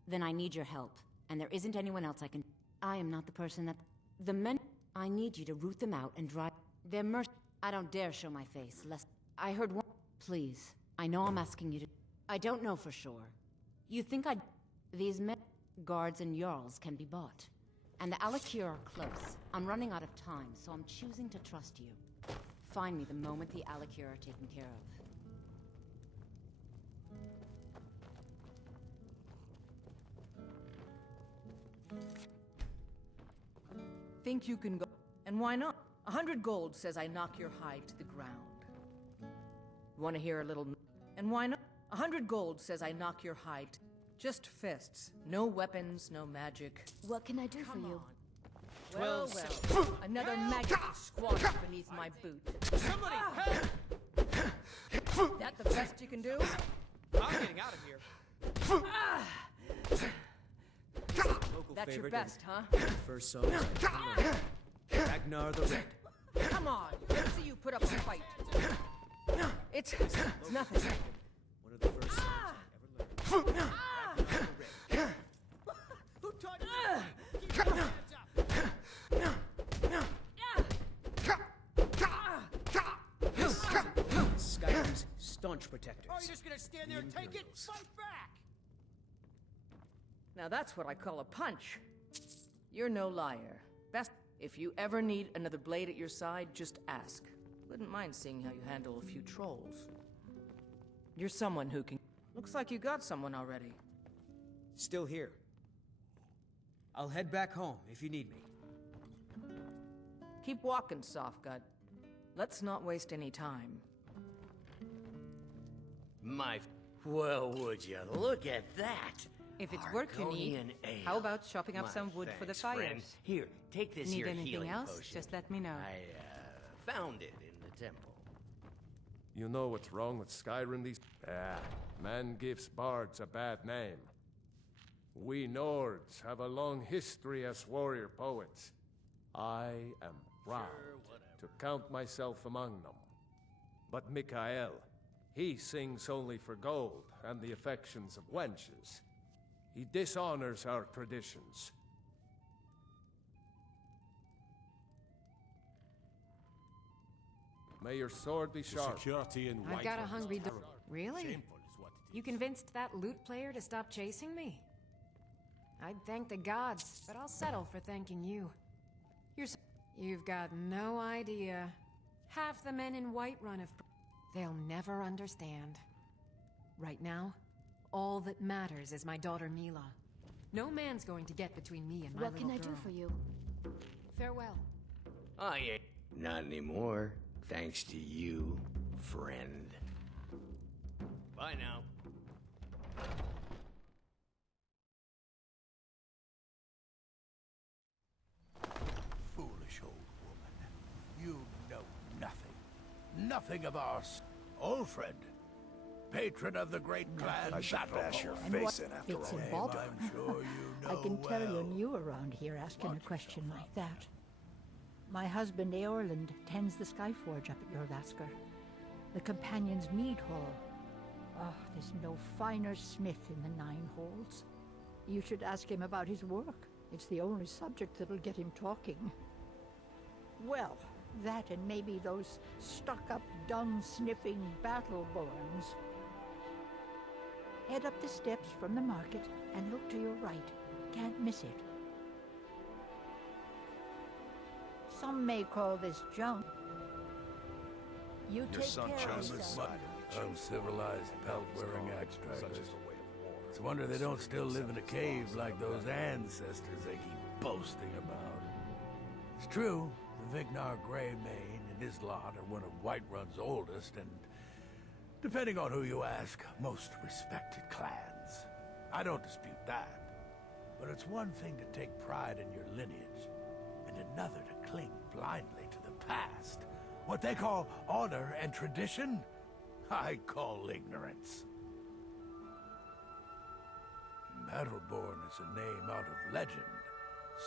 Then I need your help. And there isn't anyone else I can... I am not the person that... The men... I need you to root them out and drive... Their mercy... I don't dare show my face, lest... I heard one... Please. I know I'm asking you to... I don't know for sure. You think I'd... These men... Guards and Jarls can be bought. And the Alikir are close. I'm running out of time, so I'm choosing to trust you. Find me the moment the Alikir are taken care of. Think you can go... And why not? 100 gold says I knock your hide to the ground. Want to hear a little... And why not? 100 gold says I knock your hide... Just fists. No weapons, no magic. What can I do for you? Well, another magic squashed beneath my boot. Somebody help! That the best you can do? I'm getting out of here. Local That's your favorite best, and huh? First songs I ever learned. Ragnar the Red. Come on, let's see you put up a fight. It's nothing. One of the first songs I ever learned. Who taught Skyrim's staunch protectors. Are you just gonna stand there and take it? Fight back! Now that's what I call a punch. You're no liar. Best if you ever need another blade at your side, just ask. Wouldn't mind seeing how you handle a few trolls. You're someone who can... Looks like you got someone already. Still here. I'll head back home if you need me. Keep walking, Softgut. Let's not waste any time. Well, would you look at that? If it's work you need, Argonian ale. how about chopping up My some wood for the thanks, fires? friend. Here, take this Need here anything healing else? potion. Just let me know. I found it in the temple. You know what's wrong with Skyrim these... Ah, man gives bards a bad name. We Nords have a long history as warrior poets. I am proud to count myself among them. But Mikael, he sings only for gold and the affections of wenches. He dishonors our traditions. May your sword be sharp. I've got a hungry dog. Really? You convinced that lute player to stop chasing me? I'd thank the gods, but I'll settle for thanking you. You've got no idea. Half the men in Whiterun have... They'll never understand. Right now, all that matters is my daughter Mila. No man's going to get between me and my little girl. What can I do for you? Farewell. Oh, yeah. Not anymore. Thanks to you, friend. Bye now. Foolish old woman. You know nothing. Nothing of our old friend. Patron of the great clan. I should bash your face in after all. It's in Baldur. I'm sure you know I can tell well. you're new around here asking a question like that. My husband Eorland tends the Skyforge up at Jorvaskr. The Companion's Mead Hall. Oh, there's no finer smith in the Nine Halls. You should ask him about his work. It's the only subject that'll get him talking. Well, that and maybe those stuck-up, dung-sniffing battle-borns. Head up the steps from the market and look to your right. Can't miss it. Some may call this junk. You Your take son care of chose his yourself. side. Uncivilized pelt-wearing axe stragglers. It's a wonder they don't still live in a cave like those ancestors they keep boasting about. It's true, the Vignar Greymane and his lot are one of Whiterun's oldest and, depending on who you ask, most respected clans. I don't dispute that. But it's one thing to take pride in your lineage, and another to cling blindly to the past. What they call honor and tradition, I call ignorance. Battleborn is a name out of legend,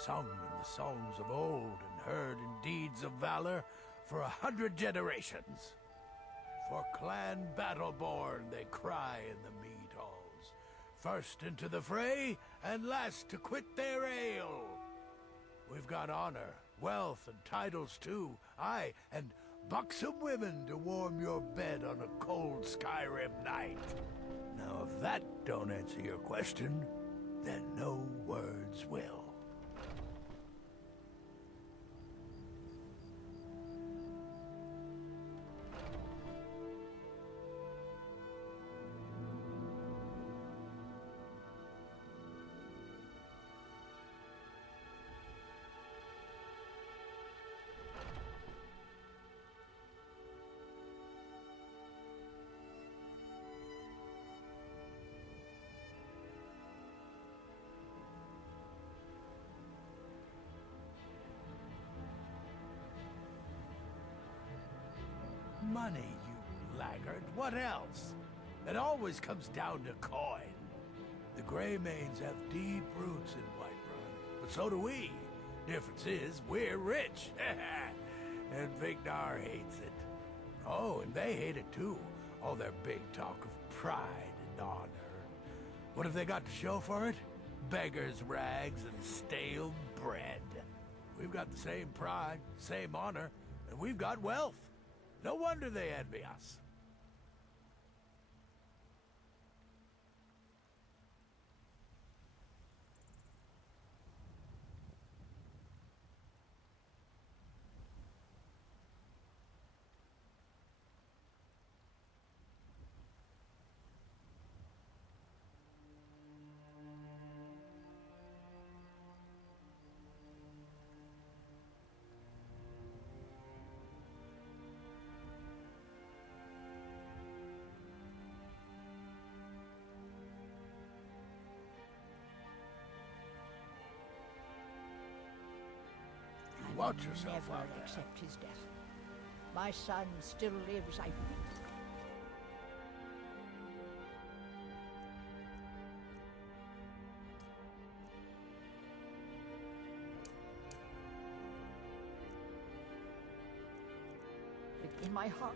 sung in the songs of old and heard in deeds of valor for 100 generations. For Clan Battleborn they cry in the mead halls, first into the fray and last to quit their ale. We've got honor, wealth, and titles too, aye, and buxom women to warm your bed on a cold Skyrim night. Now, if that don't answer your question, then no words will. Money, you laggard. What else? It always comes down to coin. The Greymanes have deep roots in Whiterun, but so do we. Difference is, we're rich. And Vignar hates it. Oh, and they hate it too. All their big talk of pride and honor. What have they got to show for it? Beggars' rags and stale bread. We've got the same pride, same honor, and we've got wealth. No wonder they envy us. Watch yourself Never out there. accept his death. My son still lives, I... in my heart.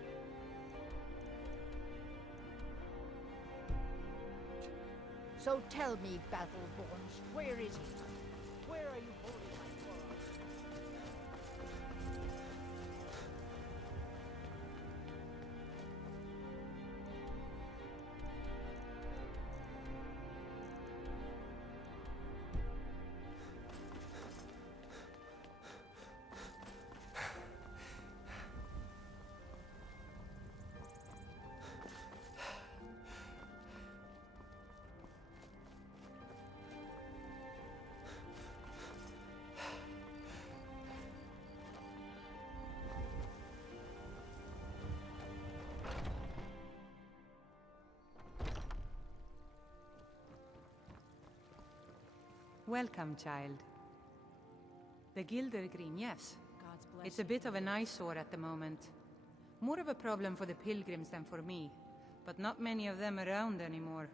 So tell me, Battleborns, where is he? Where are you holding my sword? Welcome, child. The Gilder Green, yes. It's a bit of an eyesore at the moment. More of a problem for the pilgrims than for me, but not many of them around anymore.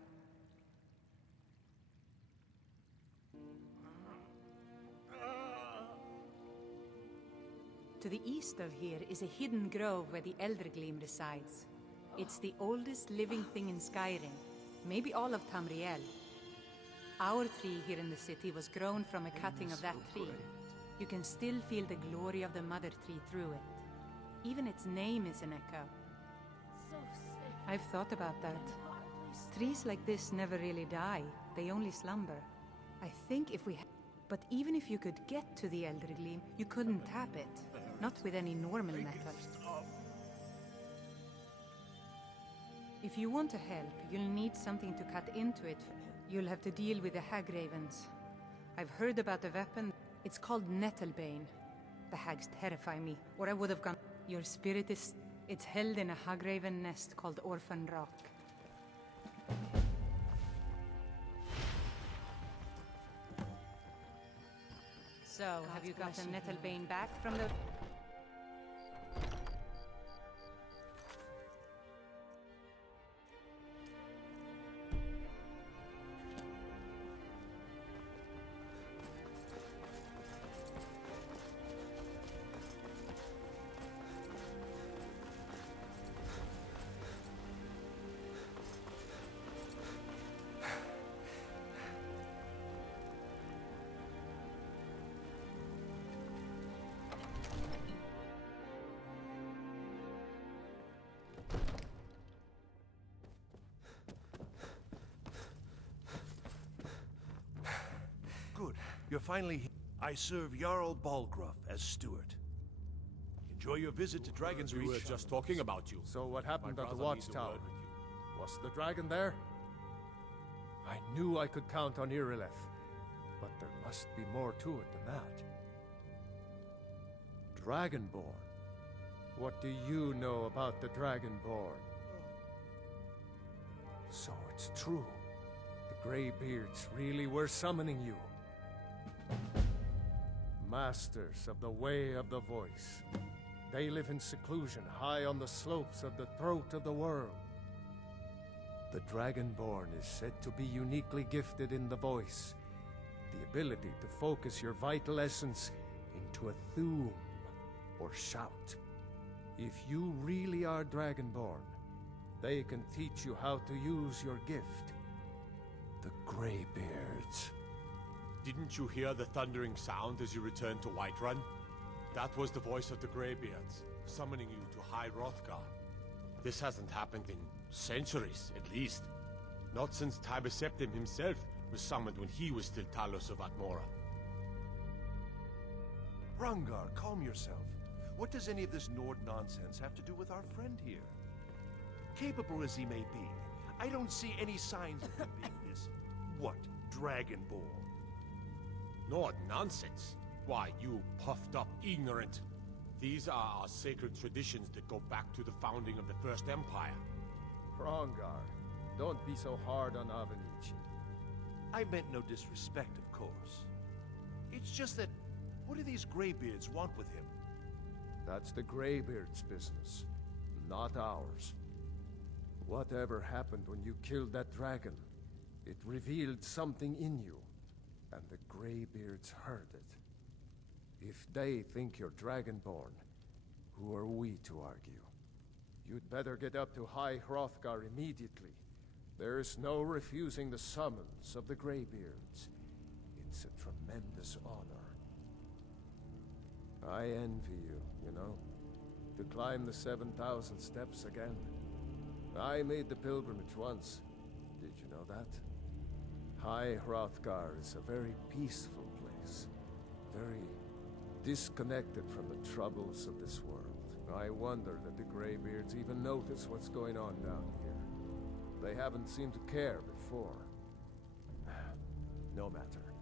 To the east of here is a hidden grove where the Eldergleam resides. It's the oldest living thing in Skyrim, maybe all of Tamriel. Our tree here in the city was grown from a cutting of that tree. You can still feel the glory of the mother tree through it. Even its name is an echo. I've thought about that. Trees like this never really die. They only slumber. I think if we but even if you could get to the Eldergleam, you couldn't tap it. Not with any normal metal. If you want to help, you'll need something to cut into it. You'll have to deal with the Hagravens. I've heard about the weapon. It's called Nettlebane. The hags terrify me, or I would have gone. Your spirit is... It's held in a Hagraven nest called Orphan Rock. So, have you got the Nettlebane back from the... Good. You're finally here. I serve Jarl Balgruff as steward. Enjoy your visit to Dragon's Reach. We were just talking about you. So what happened at the watchtower? Was the dragon there? I knew I could count on Irileth, but there must be more to it than that. Dragonborn? What do you know about the Dragonborn? So it's true. The Greybeards really were summoning you. Masters of the Way of the Voice. They live in seclusion high on the slopes of the throat of the world. The Dragonborn is said to be uniquely gifted in the voice, the ability to focus your vital essence into a thume, or shout. If you really are Dragonborn, they can teach you how to use your gift. The Greybeards. Didn't you hear the thundering sound as you returned to Whiterun? That was the voice of the Greybeards, summoning you to High Hrothgar. This hasn't happened in centuries, at least. Not since Tiber Septim himself was summoned when he was still Talos of Atmora. Rangar, calm yourself. What does any of this Nord nonsense have to do with our friend here? Capable as he may be, I don't see any signs of him being this... what? Dragonborn? Nord nonsense? Why, you puffed up ignorant. These are our sacred traditions that go back to the founding of the First Empire. Hrongar, don't be so hard on Avenici. I meant no disrespect, of course. It's just that, what do these Greybeards want with him? That's the Greybeards' business, not ours. Whatever happened when you killed that dragon, it revealed something in you, and the Greybeards heard it. If they think you're Dragonborn, who are we to argue? You'd better get up to High Hrothgar immediately. There's no refusing the summons of the Greybeards. It's a tremendous honor. I envy you, you know, to climb the 7,000 steps again. I made the pilgrimage once. Did you know that? High Hrothgar is a very peaceful place. Very disconnected from the troubles of this world. I wonder that the Greybeards even notice what's going on down here. They haven't seemed to care before. No matter.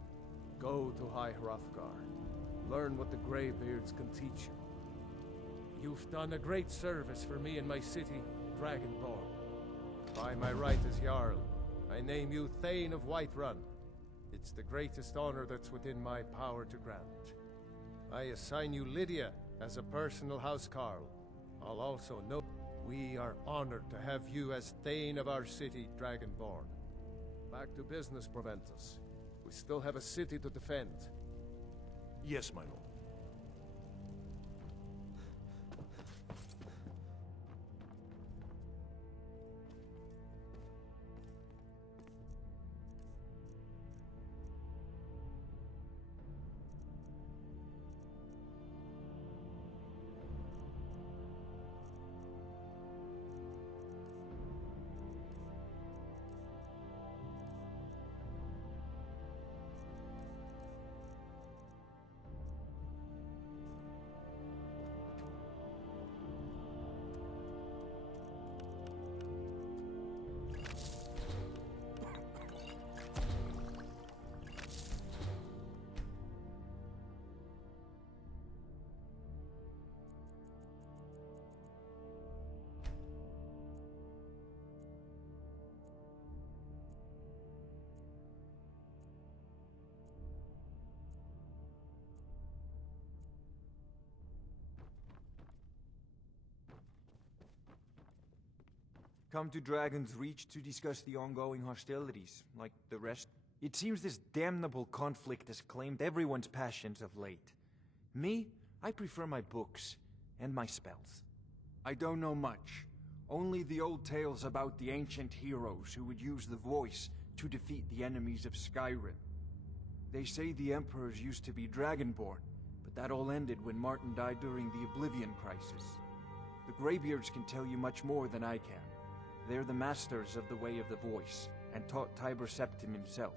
Go to High Hrothgar. Learn what the Greybeards can teach you. You've done a great service for me and my city, Dragonborn. By my right as Jarl, I name you Thane of Whiterun. It's the greatest honor that's within my power to grant. I assign you Lydia as a personal housecarl. I'll also note we are honored to have you as Thane of our city, Dragonborn. Back to business, Proventus. We still have a city to defend. Yes, my lord. Come to Dragon's Reach to discuss the ongoing hostilities, like the rest. It seems this damnable conflict has claimed everyone's passions of late. Me, I prefer my books and my spells. I don't know much. Only the old tales about the ancient heroes who would use the voice to defeat the enemies of Skyrim. They say the emperors used to be Dragonborn, but that all ended when Martin died during the Oblivion Crisis. The Greybeards can tell you much more than I can. They're the masters of the Way of the Voice, and taught Tiber Septim himself.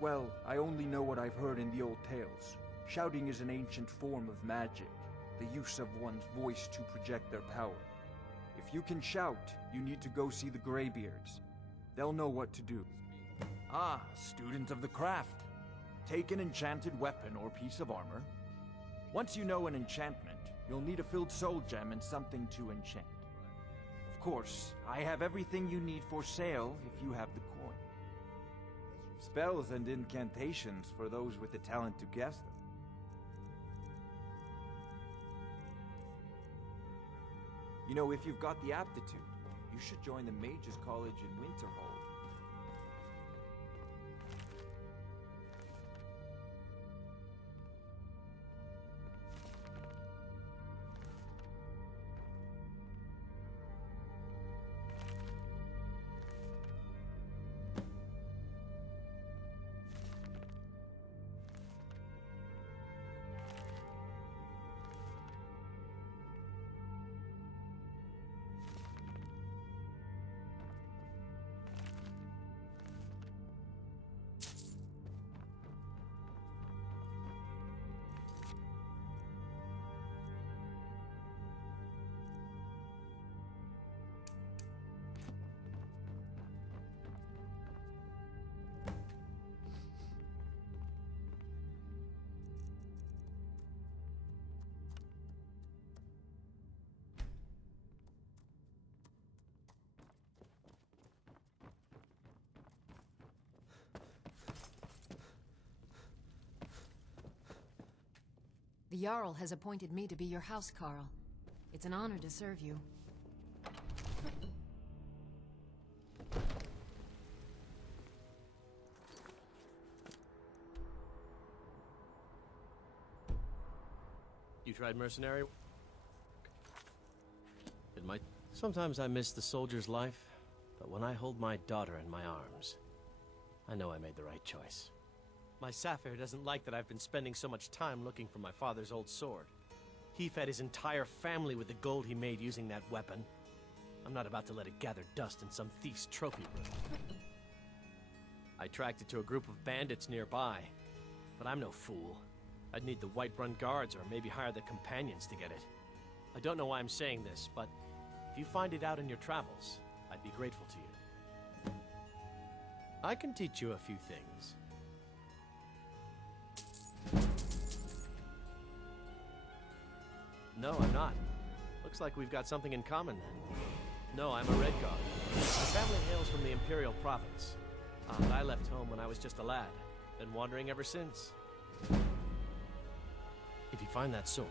Well, I only know what I've heard in the old tales. Shouting is an ancient form of magic, the use of one's voice to project their power. If you can shout, you need to go see the Greybeards. They'll know what to do. Ah, student of the craft. Take an enchanted weapon or piece of armor. Once you know an enchantment, you'll need a filled soul gem and something to enchant. Of course, I have everything you need for sale if you have the coin. Spells and incantations for those with the talent to guess them. You know, if you've got the aptitude, you should join the Mages College in Winterhold. The Jarl has appointed me to be your housecarl. It's an honor to serve you. You tried mercenary? Sometimes I miss the soldier's life, but when I hold my daughter in my arms, I know I made the right choice. My Sapphire doesn't like that I've been spending so much time looking for my father's old sword. He fed his entire family with the gold he made using that weapon. I'm not about to let it gather dust in some thief's trophy room. I tracked it to a group of bandits nearby, but I'm no fool. I'd need the Whiterun guards or maybe hire the companions to get it. I don't know why I'm saying this, but if you find it out in your travels, I'd be grateful to you. I can teach you a few things. No, I'm not. Looks like we've got something in common then. No, I'm a Red Guard. My family hails from the Imperial Province. But I left home when I was just a lad. Been wandering ever since. If you find that sword,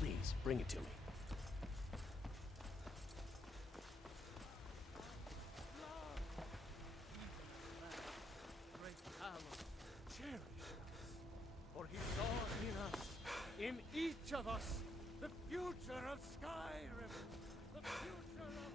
please, bring it to me. For he saw in us, in each of us, the future of Skyrim, the future of...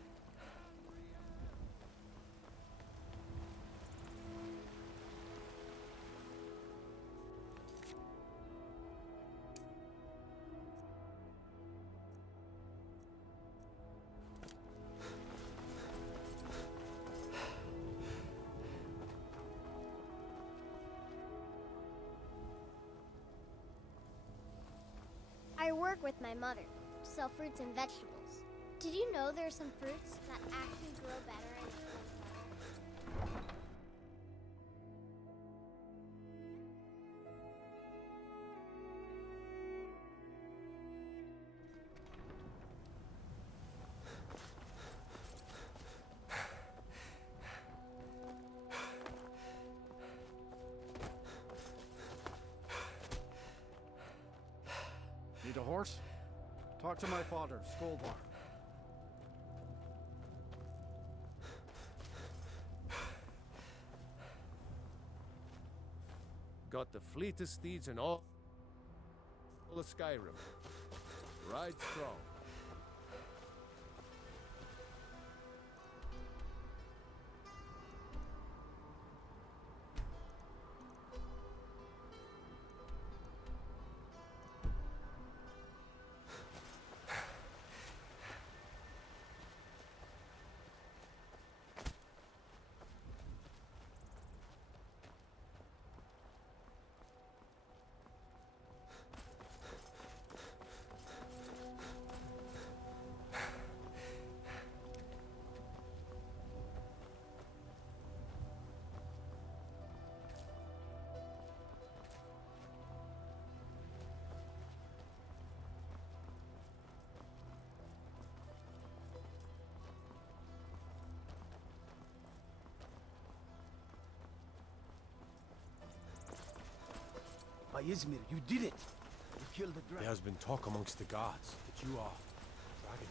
I work with my mother to sell fruits and vegetables. Did you know there are some fruits that actually grow better in the cold weather? Need a horse? Talk to my father, Skoldvar. Got the fleetest steeds in all of Skyrim. Ride strong. By Izmir, you did it! You killed the dragon. There has been talk amongst the gods that you are the dragon.